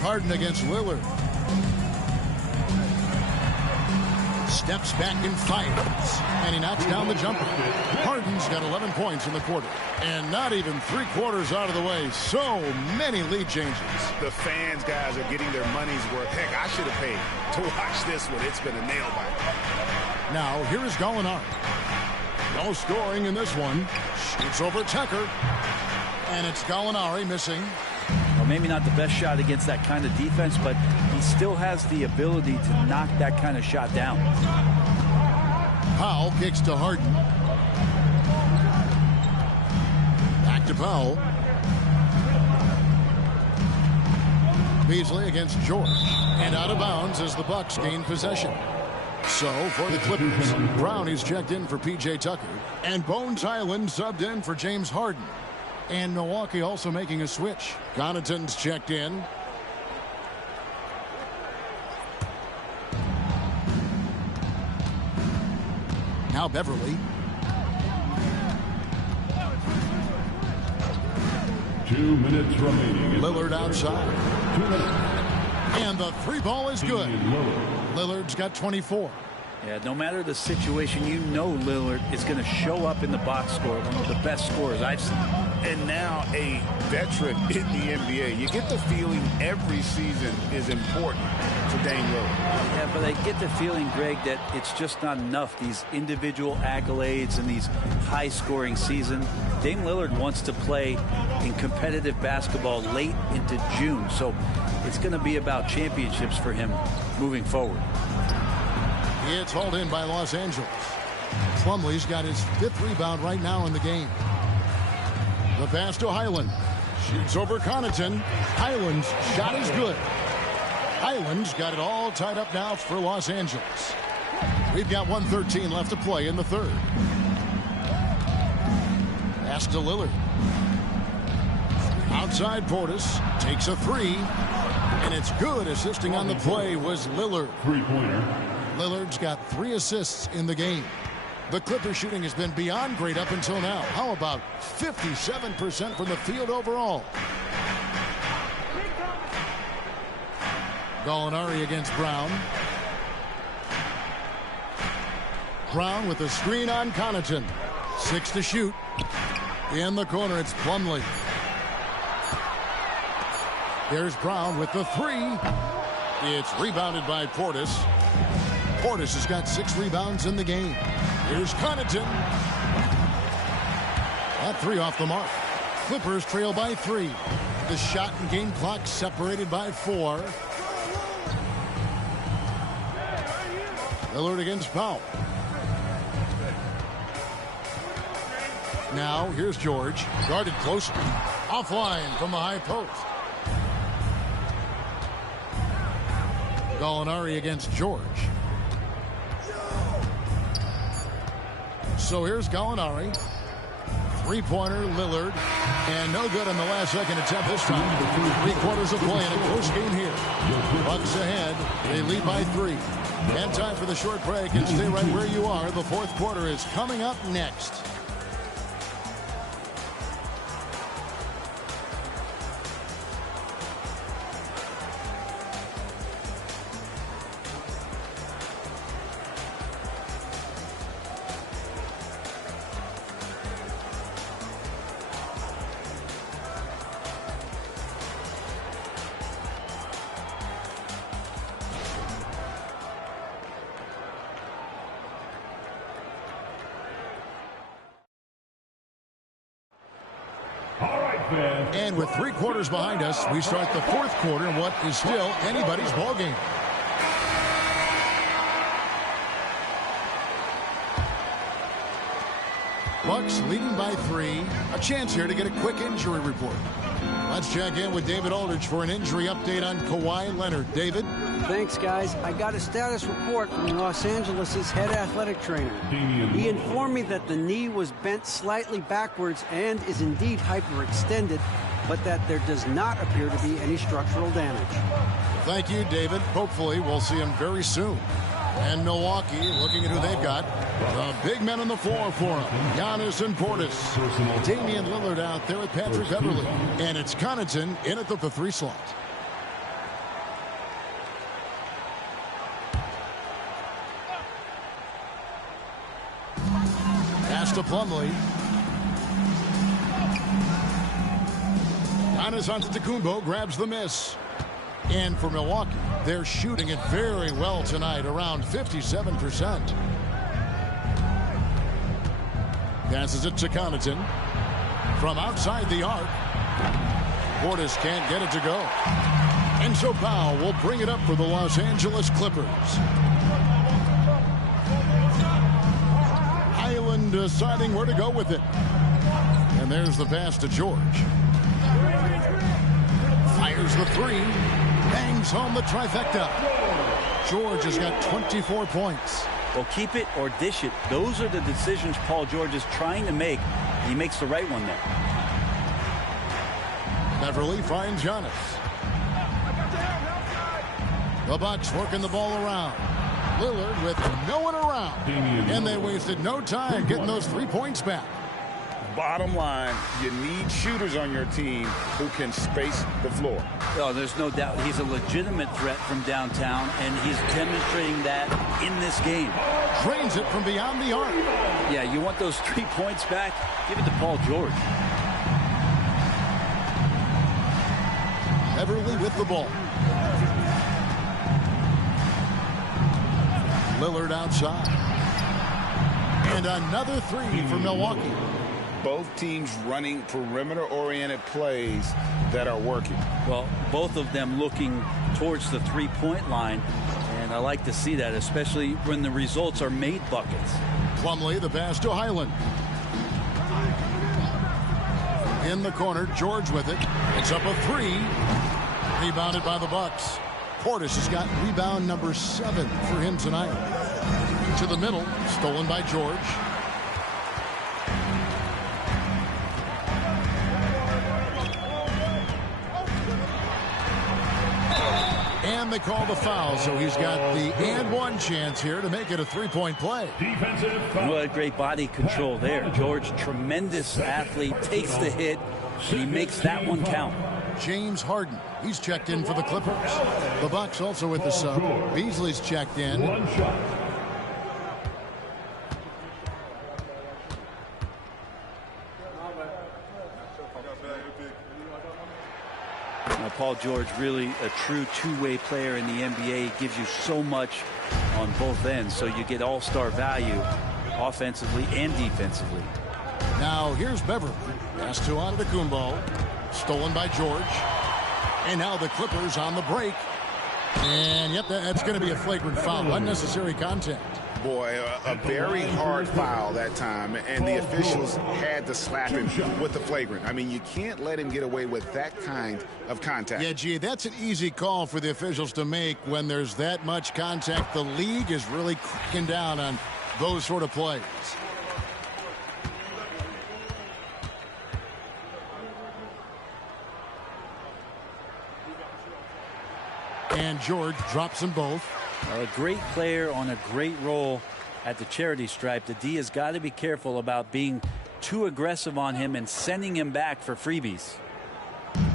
Harden against Lillard. Steps back and fires. And he knocks down the jumper. Harden's got 11 points in the quarter. And not even 3/4 out of the way. So many lead changes. The fans, guys, are getting their money's worth. Heck, I should have paid to watch this one. It's been a nail biter. Now, here is Gallinari. No scoring in this one. Shoots over Tucker. And it's Gallinari missing. Well, maybe not the best shot against that kind of defense, but he still has the ability to knock that kind of shot down. Powell kicks to Harden. Back to Powell. Beasley against George. And out of bounds as the Bucks gain possession. So for the Clippers, Brown is checked in for P.J. Tucker. And Bones Highland subbed in for James Harden. And Milwaukee also making a switch. Connaughton's checked in. Now Beverly. 2 minutes remaining. Lillard outside. 2 minutes. And the three ball is good. Lillard's got 24. Yeah, no matter the situation, you know Lillard is going to show up in the box score, one of the best scorers I've seen. And now a veteran in the NBA. You get the feeling every season is important for Dame Lillard. Yeah, but I get the feeling, Greg, that it's just not enough. These individual accolades and these high-scoring seasons. Dame Lillard wants to play in competitive basketball late into June. So it's going to be about championships for him moving forward. It's hauled in by Los Angeles. Plumlee's got his 5th rebound right now in the game. The pass to Highland. Shoots over Connaughton. Highland's shot is good. Highland's got it all tied up now for Los Angeles. We've got 1:13 left to play in the third. Pass to Lillard. Outside Portis takes a three. And it's good. Assisting on the play was Lillard. Three-pointer. Lillard's got 3 assists in the game. The Clippers shooting has been beyond great up until now. How about 57% from the field overall? Gallinari against Brown. Brown with a screen on Connaughton. 6 to shoot. In the corner, it's Plumlee. There's Brown with the 3. It's rebounded by Portis. Portis has got 6 rebounds in the game. Here's Connaughton. That 3 off the mark. Clippers trail by 3. The shot and game clock separated by 4. Lillard against Powell. Now here's George. Guarded closely. Offline from the high post. Gallinari against George. So here's Gallinari. 3-pointer, Lillard. And no good on the last second attempt this time. 3/4 of play in a close game here. Bucks ahead. They lead by 3. And time for the short break. And stay right where you are. The 4th quarter is coming up next. And with 3 quarters behind us, we start the 4th quarter in what is still anybody's ball game. Bucks leading by 3. A chance here to get a quick injury report. Let's check in with David Aldridge for an injury update on Kawhi Leonard. David? Thanks, guys. I got a status report from Los Angeles' head athletic trainer. He informed me that the knee was bent slightly backwards and is indeed hyperextended, but that there does not appear to be any structural damage. Thank you, David. Hopefully we'll see him very soon. And Milwaukee, looking at who they've got. The big men on the floor for them. Giannis and Portis. Damian Lillard out there with Patrick Beverly. And it's Connaughton in at the 3 slot. Pass to Plumlee. Giannis Antetokounmpo grabs the miss. And for Milwaukee, they're shooting it very well tonight, around 57%. Passes it to Connaughton. From outside the arc. Portis can't get it to go. And so Powell will bring it up for the Los Angeles Clippers. Highland deciding where to go with it. And there's the pass to George. Fires the 3. Bangs home the trifecta. George has got 24 points. Well, keep it or dish it. Those are the decisions Paul George is trying to make. He makes the right one there. Beverly finds Giannis. The Bucks working the ball around. Lillard with no one around. And they wasted no time getting those 3 points back. Bottom line, you need shooters on your team who can space the floor. Oh, there's no doubt he's a legitimate threat from downtown, and he's demonstrating that in this game. Drains it from beyond the arc. Yeah, you want those 3 points back? Give it to Paul George. Beverly with the ball. Lillard outside. And another 3 for Milwaukee. Both teams running perimeter-oriented plays that are working. Well, both of them looking towards the three-point line, and I like to see that, especially when the results are made buckets. Plumlee, the pass to Highland. In the corner, George with it. It's up a 3. Rebounded by the Bucks. Portis has got rebound number 7 for him tonight. To the middle, stolen by George. And they call the foul, so he's got the and one chance here to make it a 3-point play. Defensive foul. What great body control there. George, tremendous athlete, takes the hit, and he makes that one count. James Harden, he's checked in for the Clippers. The Bucks also with the sub. Beasley's checked in. One shot. Now, Paul George, really a true two-way player in the NBA. He gives you so much on both ends, so you get all-star value offensively and defensively. Now here's Beverly. Pass to Antetokounmpo. Stolen by George. And now the Clippers on the break. And yep, that's going to be a flagrant foul. Unnecessary contact. Boy, a very hard foul that time, and the officials had to slap him with the flagrant. I mean, you can't let him get away with that kind of contact. Yeah, gee, that's an easy call for the officials to make when there's that much contact. The league is really cracking down on those sort of plays. And George drops them both. A great player on a great role at the charity stripe. The D has got to be careful about being too aggressive on him and sending him back for freebies.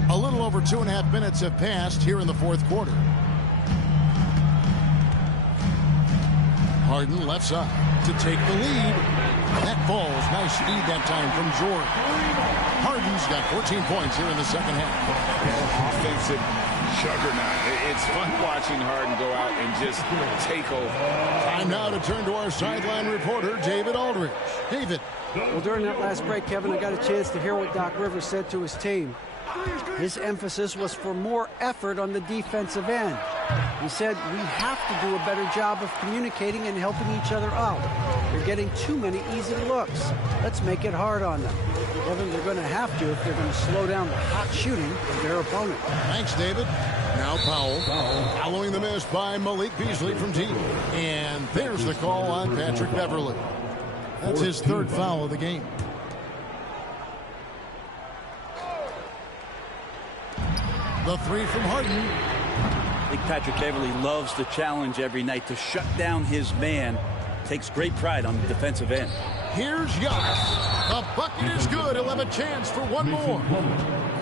A little over 2.5 minutes have passed here in the fourth quarter. Harden left side to take the lead. That falls. Nice speed that time from George. Harden's got 14 points here in the second half. Offensive juggernaut. It's fun watching Harden go out and just take over. Time now to turn to our sideline reporter, David Aldridge. David. Well, during that last break, Kevin, I got a chance to hear what Doc Rivers said to his team. His emphasis was for more effort on the defensive end. He said, we have to do a better job of communicating and helping each other out. They're getting too many easy looks. Let's make it hard on them. Kevin, they're going to have to if they're going to slow down the hot shooting of their opponent. Thanks, David. Now Powell. Following the miss by Malik Beasley from deep. And there's the call on Patrick Beverly. That's his third foul of the game. The 3 from Harden. I think Patrick Beverly loves the challenge every night to shut down his man. Takes great pride on the defensive end. Here's Giannis. The bucket is good. He'll have a chance for one more.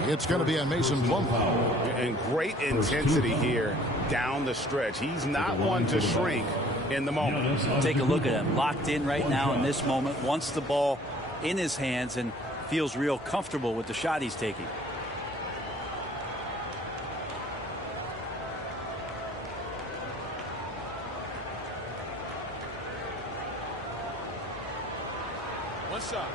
It's going to be a Mason Plum foul. And great intensity here down the stretch. He's not one to shrink in the moment. Take a look at him. Locked in right now in this moment. Wants the ball in his hands and feels real comfortable with the shot he's taking. One shot.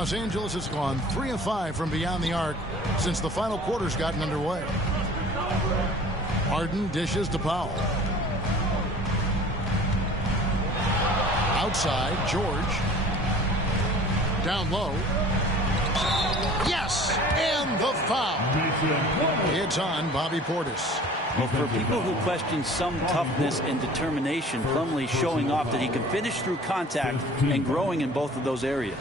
Los Angeles has gone 3 of 5 from beyond the arc since the final quarter's gotten underway. Harden dishes to Powell. Outside, George. Down low. Yes! And the foul. It's on Bobby Portis. Well, for people who question some toughness and determination, Plumlee showing off that he can finish through contact and growing in both of those areas.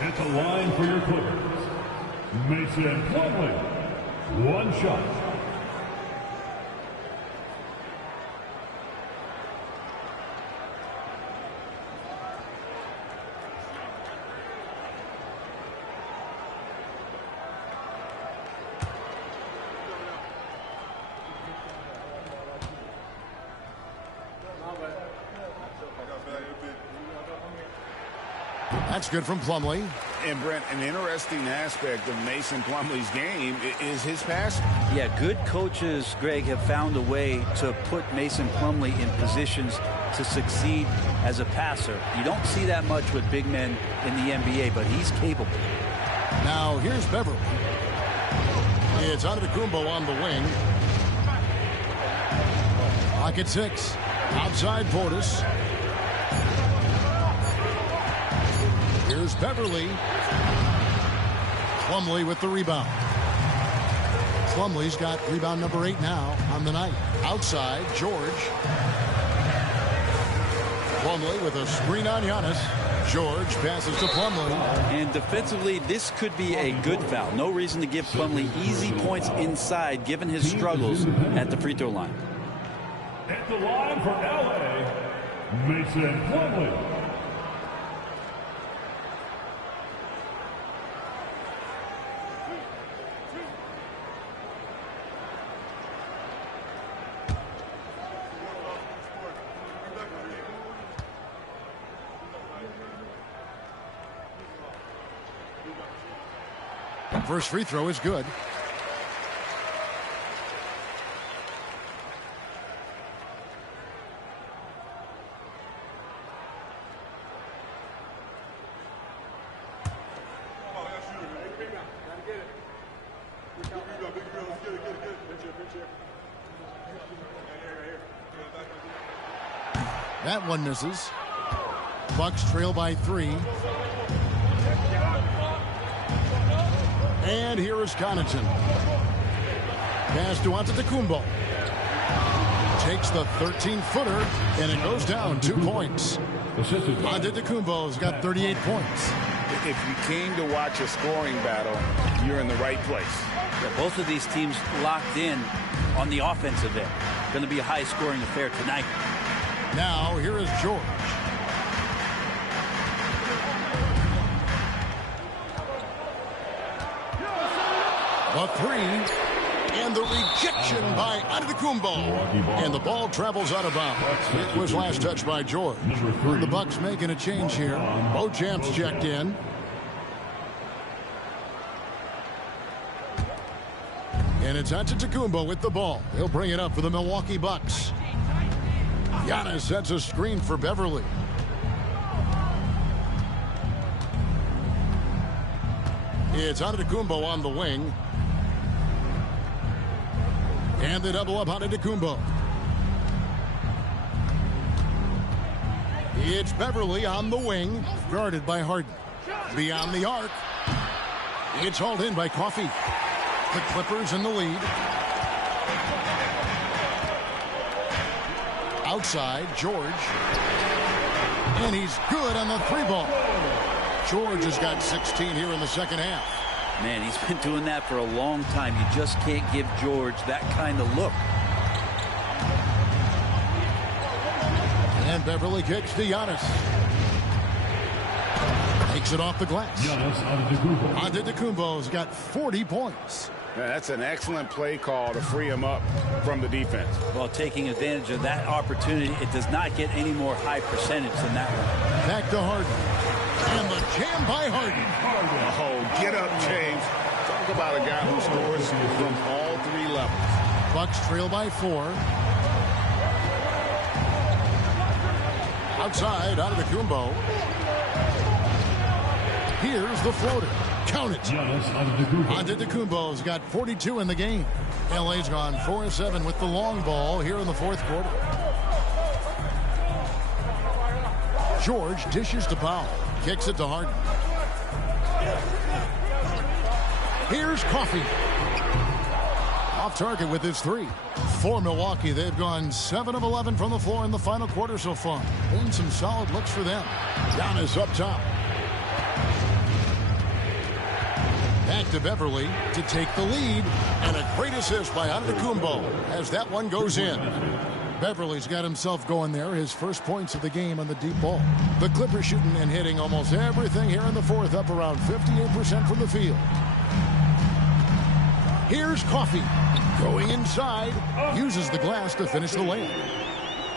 At the line for your Clippers, Mason Plumlee. One shot. That's good from Plumlee. And Brent, an interesting aspect of Mason Plumlee's game is his passing. Yeah, good coaches, Greg, have found a way to put Mason Plumlee in positions to succeed as a passer. You don't see that much with big men in the NBA, but he's capable. Now here's Beverly. It's Antetokounmpo on the wing. Clock at 6. Outside Portis. Here's Beverly. Plumlee with the rebound. Plumlee's got rebound number 8 now on the night. Outside, George. Plumlee with a screen on Giannis. George passes to Plumlee. And defensively, this could be a good foul. No reason to give Plumlee easy points inside, given his struggles at the free throw line. At the line for LA, Mason Plumlee. First free throw is good. That one misses. Bucks trail by 3. And here is Connaughton. Pass to Antetokounmpo. Takes the 13-footer, and it goes down 2 points. Antetokounmpo's got 38 points. If you came to watch a scoring battle, you're in the right place. Yeah, both of these teams locked in on the offensive end. Going to be a high-scoring affair tonight. Now, here is George. A 3, and the rejection by Antetokounmpo, and the ball travels out of bounds. It was last touched by George. The Bucks making a change here. Beauchamp's checked in. And it's Antetokounmpo with the ball. He'll bring it up for the Milwaukee Bucks. Giannis sets a screen for Beverly. It's Antetokounmpo on the wing. And the double up Antetokounmpo. It's Beverly on the wing, guarded by Harden. Beyond the arc. It's hauled in by Coffey. The Clippers in the lead. Outside, George. And he's good on the 3-ball. George has got 16 here in the second half. Man, he's been doing that for a long time. You just can't give George that kind of look. And Beverly kicks to Giannis. Takes it off the glass. Antetokounmpo's got 40 points. That's an excellent play call to free him up from the defense. Well, taking advantage of that opportunity, it does not get any more high percentage than that one. Back to Harden. And the jam by Harden. Oh, get up, James. Talk about a guy who scores from all 3 levels. Bucks trail by 4. Outside, Antetokounmpo. Here's the floater. Count it. Giannis Antetokounmpo. Antetokounmpo's got 42 in the game. LA's gone 4-7 with the long ball here in the fourth quarter. George dishes to Powell. Kicks it to Harden. Here's Coffey. Off target with his three. For Milwaukee, they've gone 7 of 11 from the floor in the final quarter so far. And some solid looks for them. Giannis up top. Back to Beverly to take the lead. And a great assist by Antetokounmpo as that one goes in. Beverly's got himself going there. His first points of the game on the deep ball. The Clippers shooting and hitting almost everything here in the fourth, up around 58% from the field. Here's Coffey. Going inside. Uses the glass to finish the layup.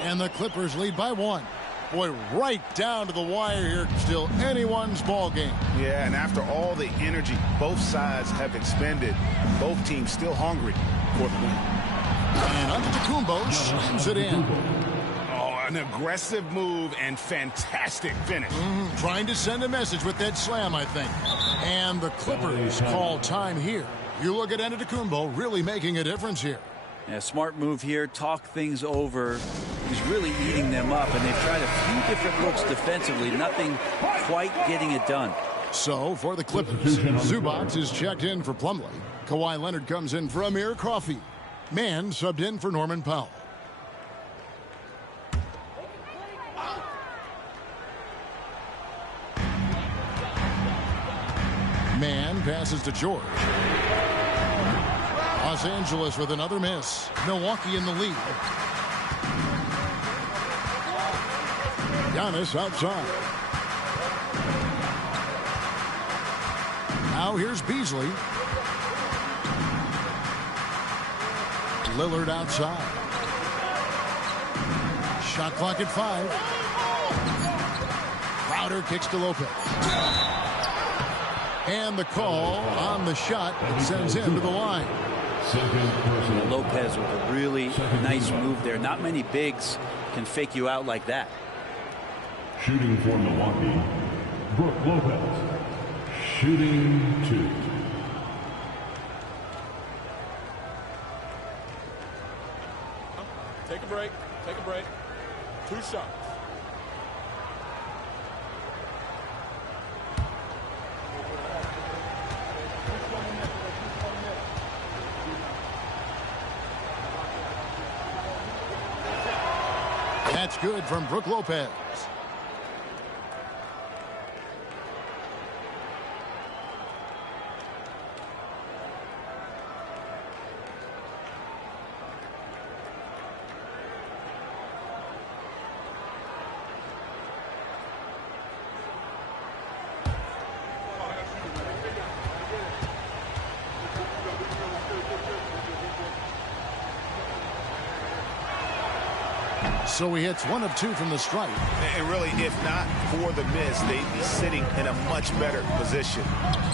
And the Clippers lead by 1. Boy, right down to the wire here. Still anyone's ball game. Yeah, and after all the energy both sides have expended, both teams still hungry for the win. And Antetokounmpo slams it in. Oh, an aggressive move and fantastic finish. Trying to send a message with that slam, I think. And the Clippers call time here. You look at Antetokounmpo really making a difference here. Yeah, smart move here. Talk things over. He's really eating them up, and they've tried a few different looks defensively. Nothing quite getting it done. So, for the Clippers, Zubac is checked in for Plumlee. Kawhi Leonard comes in for Amir Coffey. Mann subbed in for Norman Powell. Mann passes to George. Los Angeles with another miss. Milwaukee in the lead. Giannis outside. Now here's Beasley. Lillard outside. Shot clock at 5. Crowder kicks to Lopez. And the call on the shot that sends him to the line. Lopez with a really nice move there. Not many bigs can fake you out like that. Shooting for Milwaukee, Brook Lopez. Shooting 2. Take a break. Take a break. 2 shots. That's good from Brook Lopez. So he hits 1 of 2 from the strike. And really, if not for the miss, they'd be sitting in a much better position.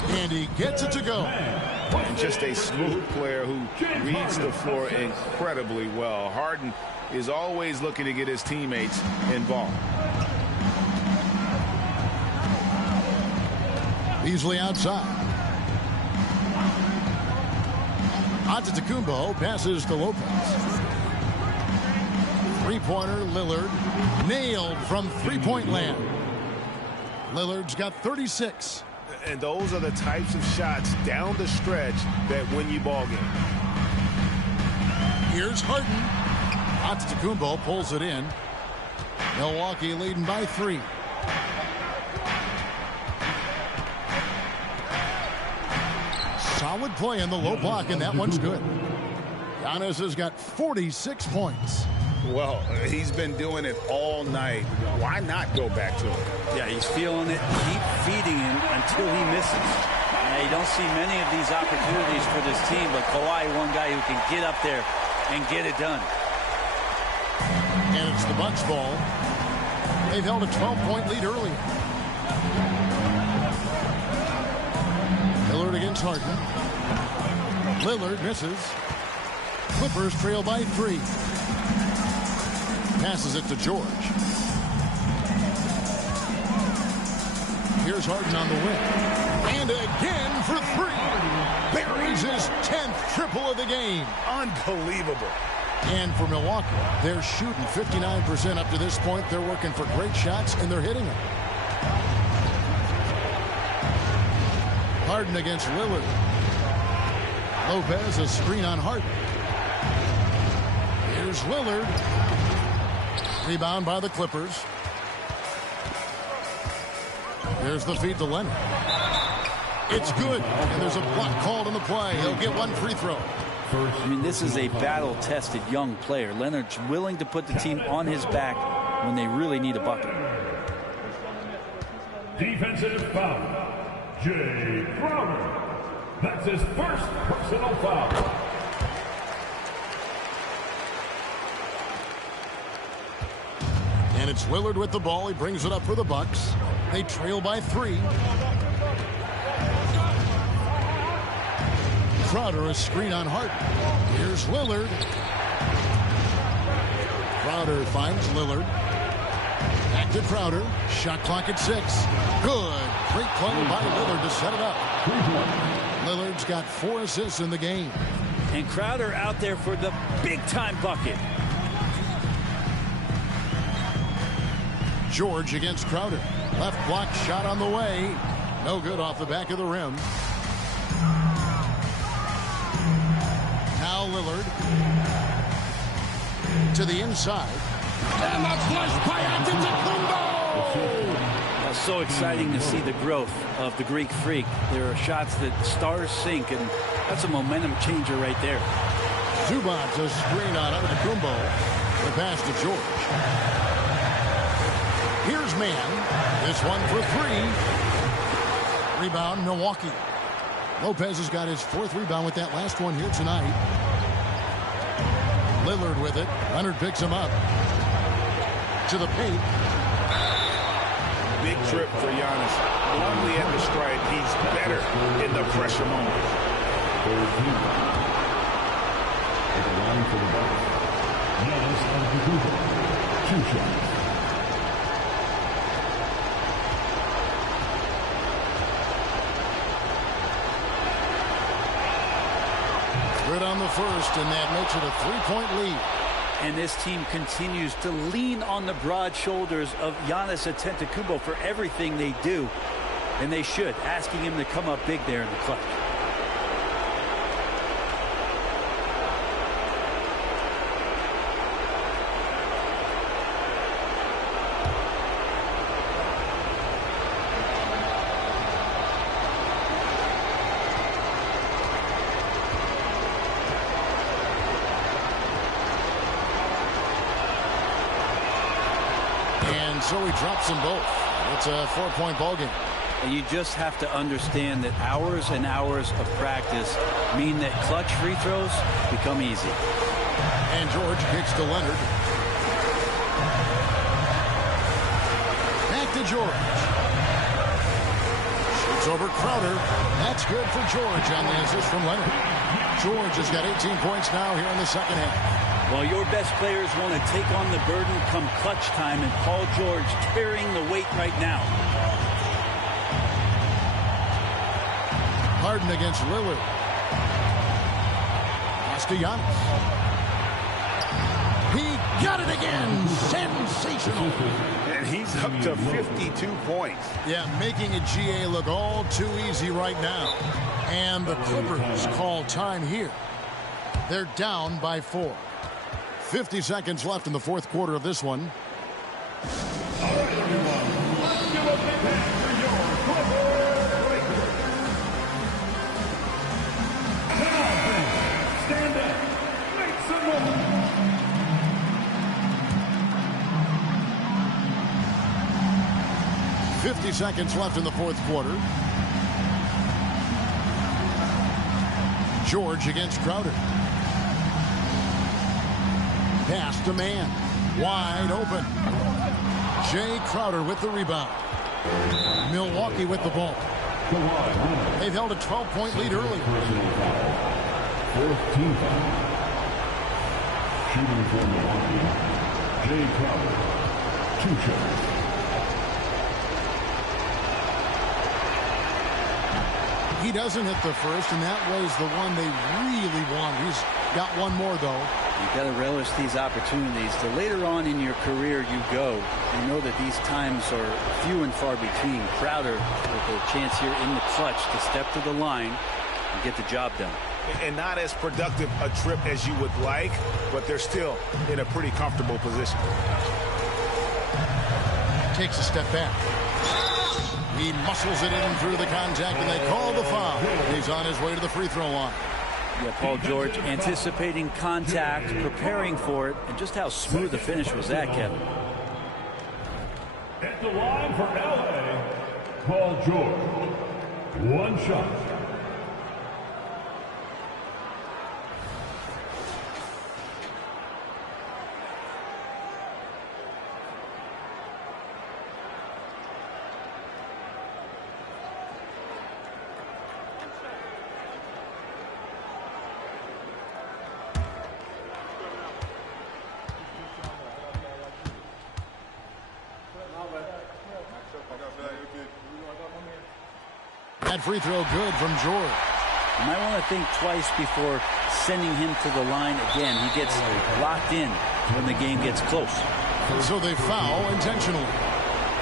And he gets it to go. And just a smooth player who reads the floor incredibly well. Harden is always looking to get his teammates involved. Beasley outside. Antetokounmpo passes to Lopez. Three-pointer, Lillard, nailed from three-point land. Lillard's got 36. And those are the types of shots down the stretch that win you ball game. Here's Harden. Antetokounmpo pulls it in. Milwaukee leading by 3. Solid play in the low block, and that one's good. Giannis has got 46 points. Well, he's been doing it all night. Why not go back to him? Yeah, he's feeling it. Keep feeding him until he misses. Now, you don't see many of these opportunities for this team, but Kawhi, one guy who can get up there and get it done. And it's the Bucks ball. They've held a 12-point lead early. Lillard against Harden. Lillard misses. Clippers trail by 3. Passes it to George. Here's Harden on the wing. And again for three. Buries his 10th triple of the game. Unbelievable. And for Milwaukee, they're shooting 59% up to this point. They're working for great shots, and they're hitting them. Harden against Lillard. Lopez, a screen on Harden. Here's Lillard. Rebound by the Clippers. There's the feed to Leonard. It's good, and there's a block called on the play. He'll get one free throw. I mean, this is a battle-tested young player. Leonard's willing to put the team on his back when they really need a bucket. Defensive foul. Jay Crowder. That's his first personal foul. And it's Lillard with the ball. He brings it up for the Bucks. They trail by 3. Crowder, a screen on Harden. Here's Lillard. Crowder finds Lillard. Back to Crowder. Shot clock at 6. Good. Great play by Lillard to set it up. Lillard's got 4 assists in the game. And Crowder out there for the big-time bucket. George against Crowder. Left block shot on the way. No good off the back of the rim. Now Lillard to the inside. And a flush by Antetokounmpo! So exciting to see the growth of the Greek Freak. There are shots that stars sink, and that's a momentum changer right there. Zubac, a screen on Antetokounmpo. The pass to George. Here's Mann. This one for 3. Rebound, Milwaukee. Lopez has got his 4th rebound with that last one here tonight. Lillard with it. Leonard picks him up. To the paint. Big trip for Giannis. Normally at the stripe, he's better in the pressure moment. At the line for the Bucks. Giannis Antetokounmpo. 2 shots. Good on the first, and that makes it a 3-point lead. And this team continues to lean on the broad shoulders of Giannis Antetokounmpo for everything they do. And they should, asking him to come up big there in the clutch. So he drops them both. It's a 4-point ball game. And you just have to understand that hours and hours of practice mean that clutch free throws become easy. And George kicks to Leonard. Back to George. Shoots over Crowder. That's good for George on the assist from Leonard. George has got 18 points now here in the second half. Well, your best players want to take on the burden come clutch time, and Paul George carrying the weight right now. Harden against Lillard. Pass to Giannis. He got it again. Sensational. And he's up to 52 points. Yeah, making a GA look all too easy right now. And the Clippers call time here. They're down by 4. 50 seconds left in the 4th quarter of this one. All right, everyone. Let's give a big hand for your Clippers Lakers. Now, stand up. Make some noise. 50 seconds left in the 4th quarter. George against Crowder. Pass to Mann. Wide open. Jay Crowder with the rebound. Milwaukee with the ball. They've held a 12-point lead early. 4th team foul. Shooting for Milwaukee. Jay Crowder. 2 shots. He doesn't hit the first, and that was the one they really wanted. He's got one more, though. You've got to relish these opportunities. The later on in your career you go, you know that these times are few and far between. Crowder with a chance here in the clutch to step to the line and get the job done. And not as productive a trip as you would like, but they're still in a pretty comfortable position. Takes a step back. He muscles it in through the contact, and they call the foul. He's on his way to the free throw line. Yeah, Paul George anticipating contact, preparing for it, and just how smooth the finish was that, Kevin. At the line for LA, Paul George. One shot. That free throw good from George. You might want to think twice before sending him to the line again. He gets locked in when the game gets close. So they foul intentionally.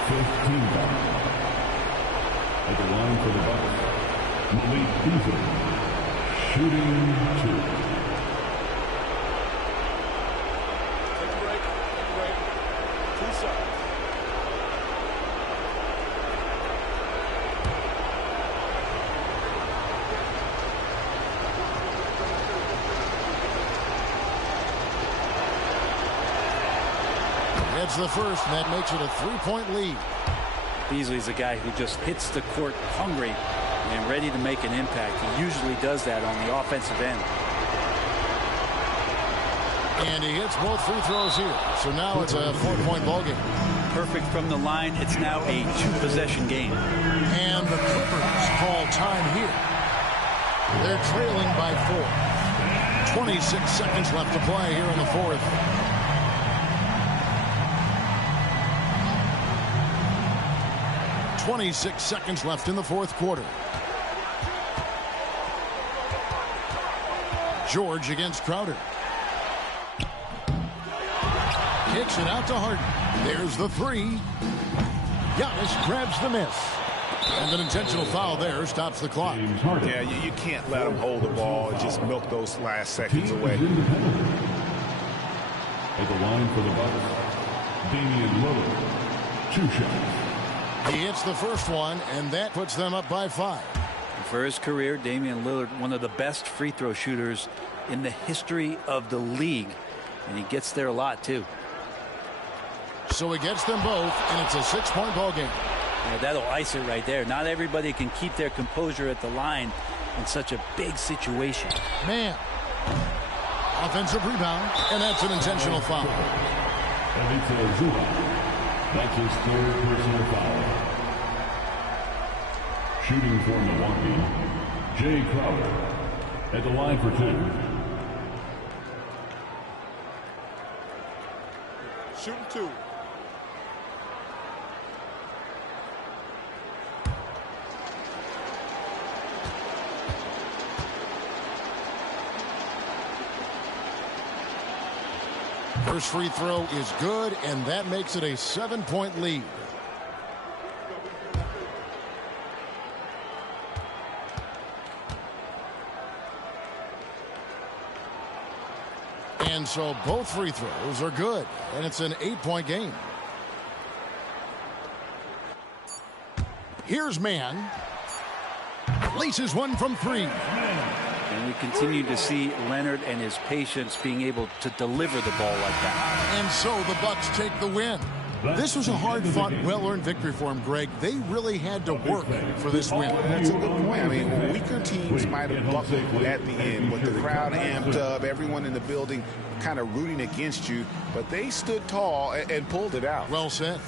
15 foul. At the line for the Bucks, Malik Beasley, shooting 2. Take a break. 2 seconds. That's the first, and that makes it a 3-point lead. Beasley's a guy who just hits the court hungry and ready to make an impact. He usually does that on the offensive end. And he hits both free throws here. So now it's a 4-point ball game. Perfect from the line. It's now a 2-possession game. And the Clippers call time here. They're trailing by 4. 26 seconds left to play here in the fourth. .26 seconds left in the fourth quarter. George against Crowder. Kicks it out to Harden. There's the 3. Giannis grabs the miss. And an intentional foul there stops the clock. Yeah, you can't let them hold the ball and just milk those last seconds away. At the line for the Bucks, Damian Lillard, 2 shots. He hits the first one, and that puts them up by 5. For his career, Damian Lillard, one of the best free throw shooters in the history of the league. And he gets there a lot, too. So he gets them both, and it's a 6-point ball game. Yeah, that'll ice it right there. Not everybody can keep their composure at the line in such a big situation. Man. Offensive rebound, and that's an intentional foul. That's his 3rd personal foul. Shooting for Milwaukee, Jay Crowder at the line for 2. Shooting 2. First free throw is good, and that makes it a 7-point lead. And so both free throws are good, and it's an 8-point game. Here's Mann. Laces one from 3. And we continue to see Leonard and his patience being able to deliver the ball like that. And so the Bucks take the win. This was a hard-fought, well-earned victory for him, Greg. They really had to work for this win. That's a good point. I mean, weaker teams might have buckled at the end, with the crowd amped up, everyone in the building kind of rooting against you, but they stood tall and pulled it out. Well said.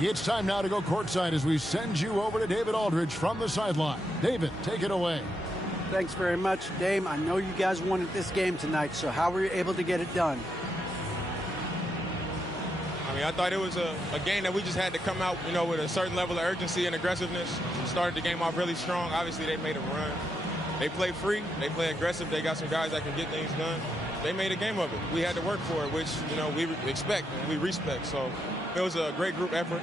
It's time now to go courtside as we send you over to David Aldridge from the sideline. David, take it away. Thanks very much, Dame. I know you guys wanted this game tonight, so how were you able to get it done? I mean, I thought it was a game that we just had to come out, you know, with a certain level of urgency and aggressiveness. Started the game off really strong. Obviously, they made a run. They play free. They play aggressive. They got some guys that can get things done. They made a game of it. We had to work for it, which, you know, we expect and we respect. So it was a great group effort.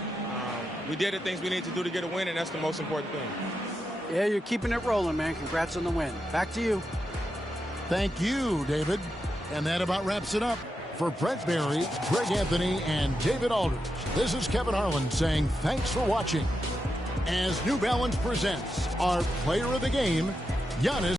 We did the things we need to do to get a win, and that's the most important thing. Yeah, you're keeping it rolling, man. Congrats on the win. Back to you. Thank you, David. And that about wraps it up. For Brent Barry, Greg Anthony, and David Aldridge, this is Kevin Harlan saying thanks for watching. As New Balance presents our player of the game, Giannis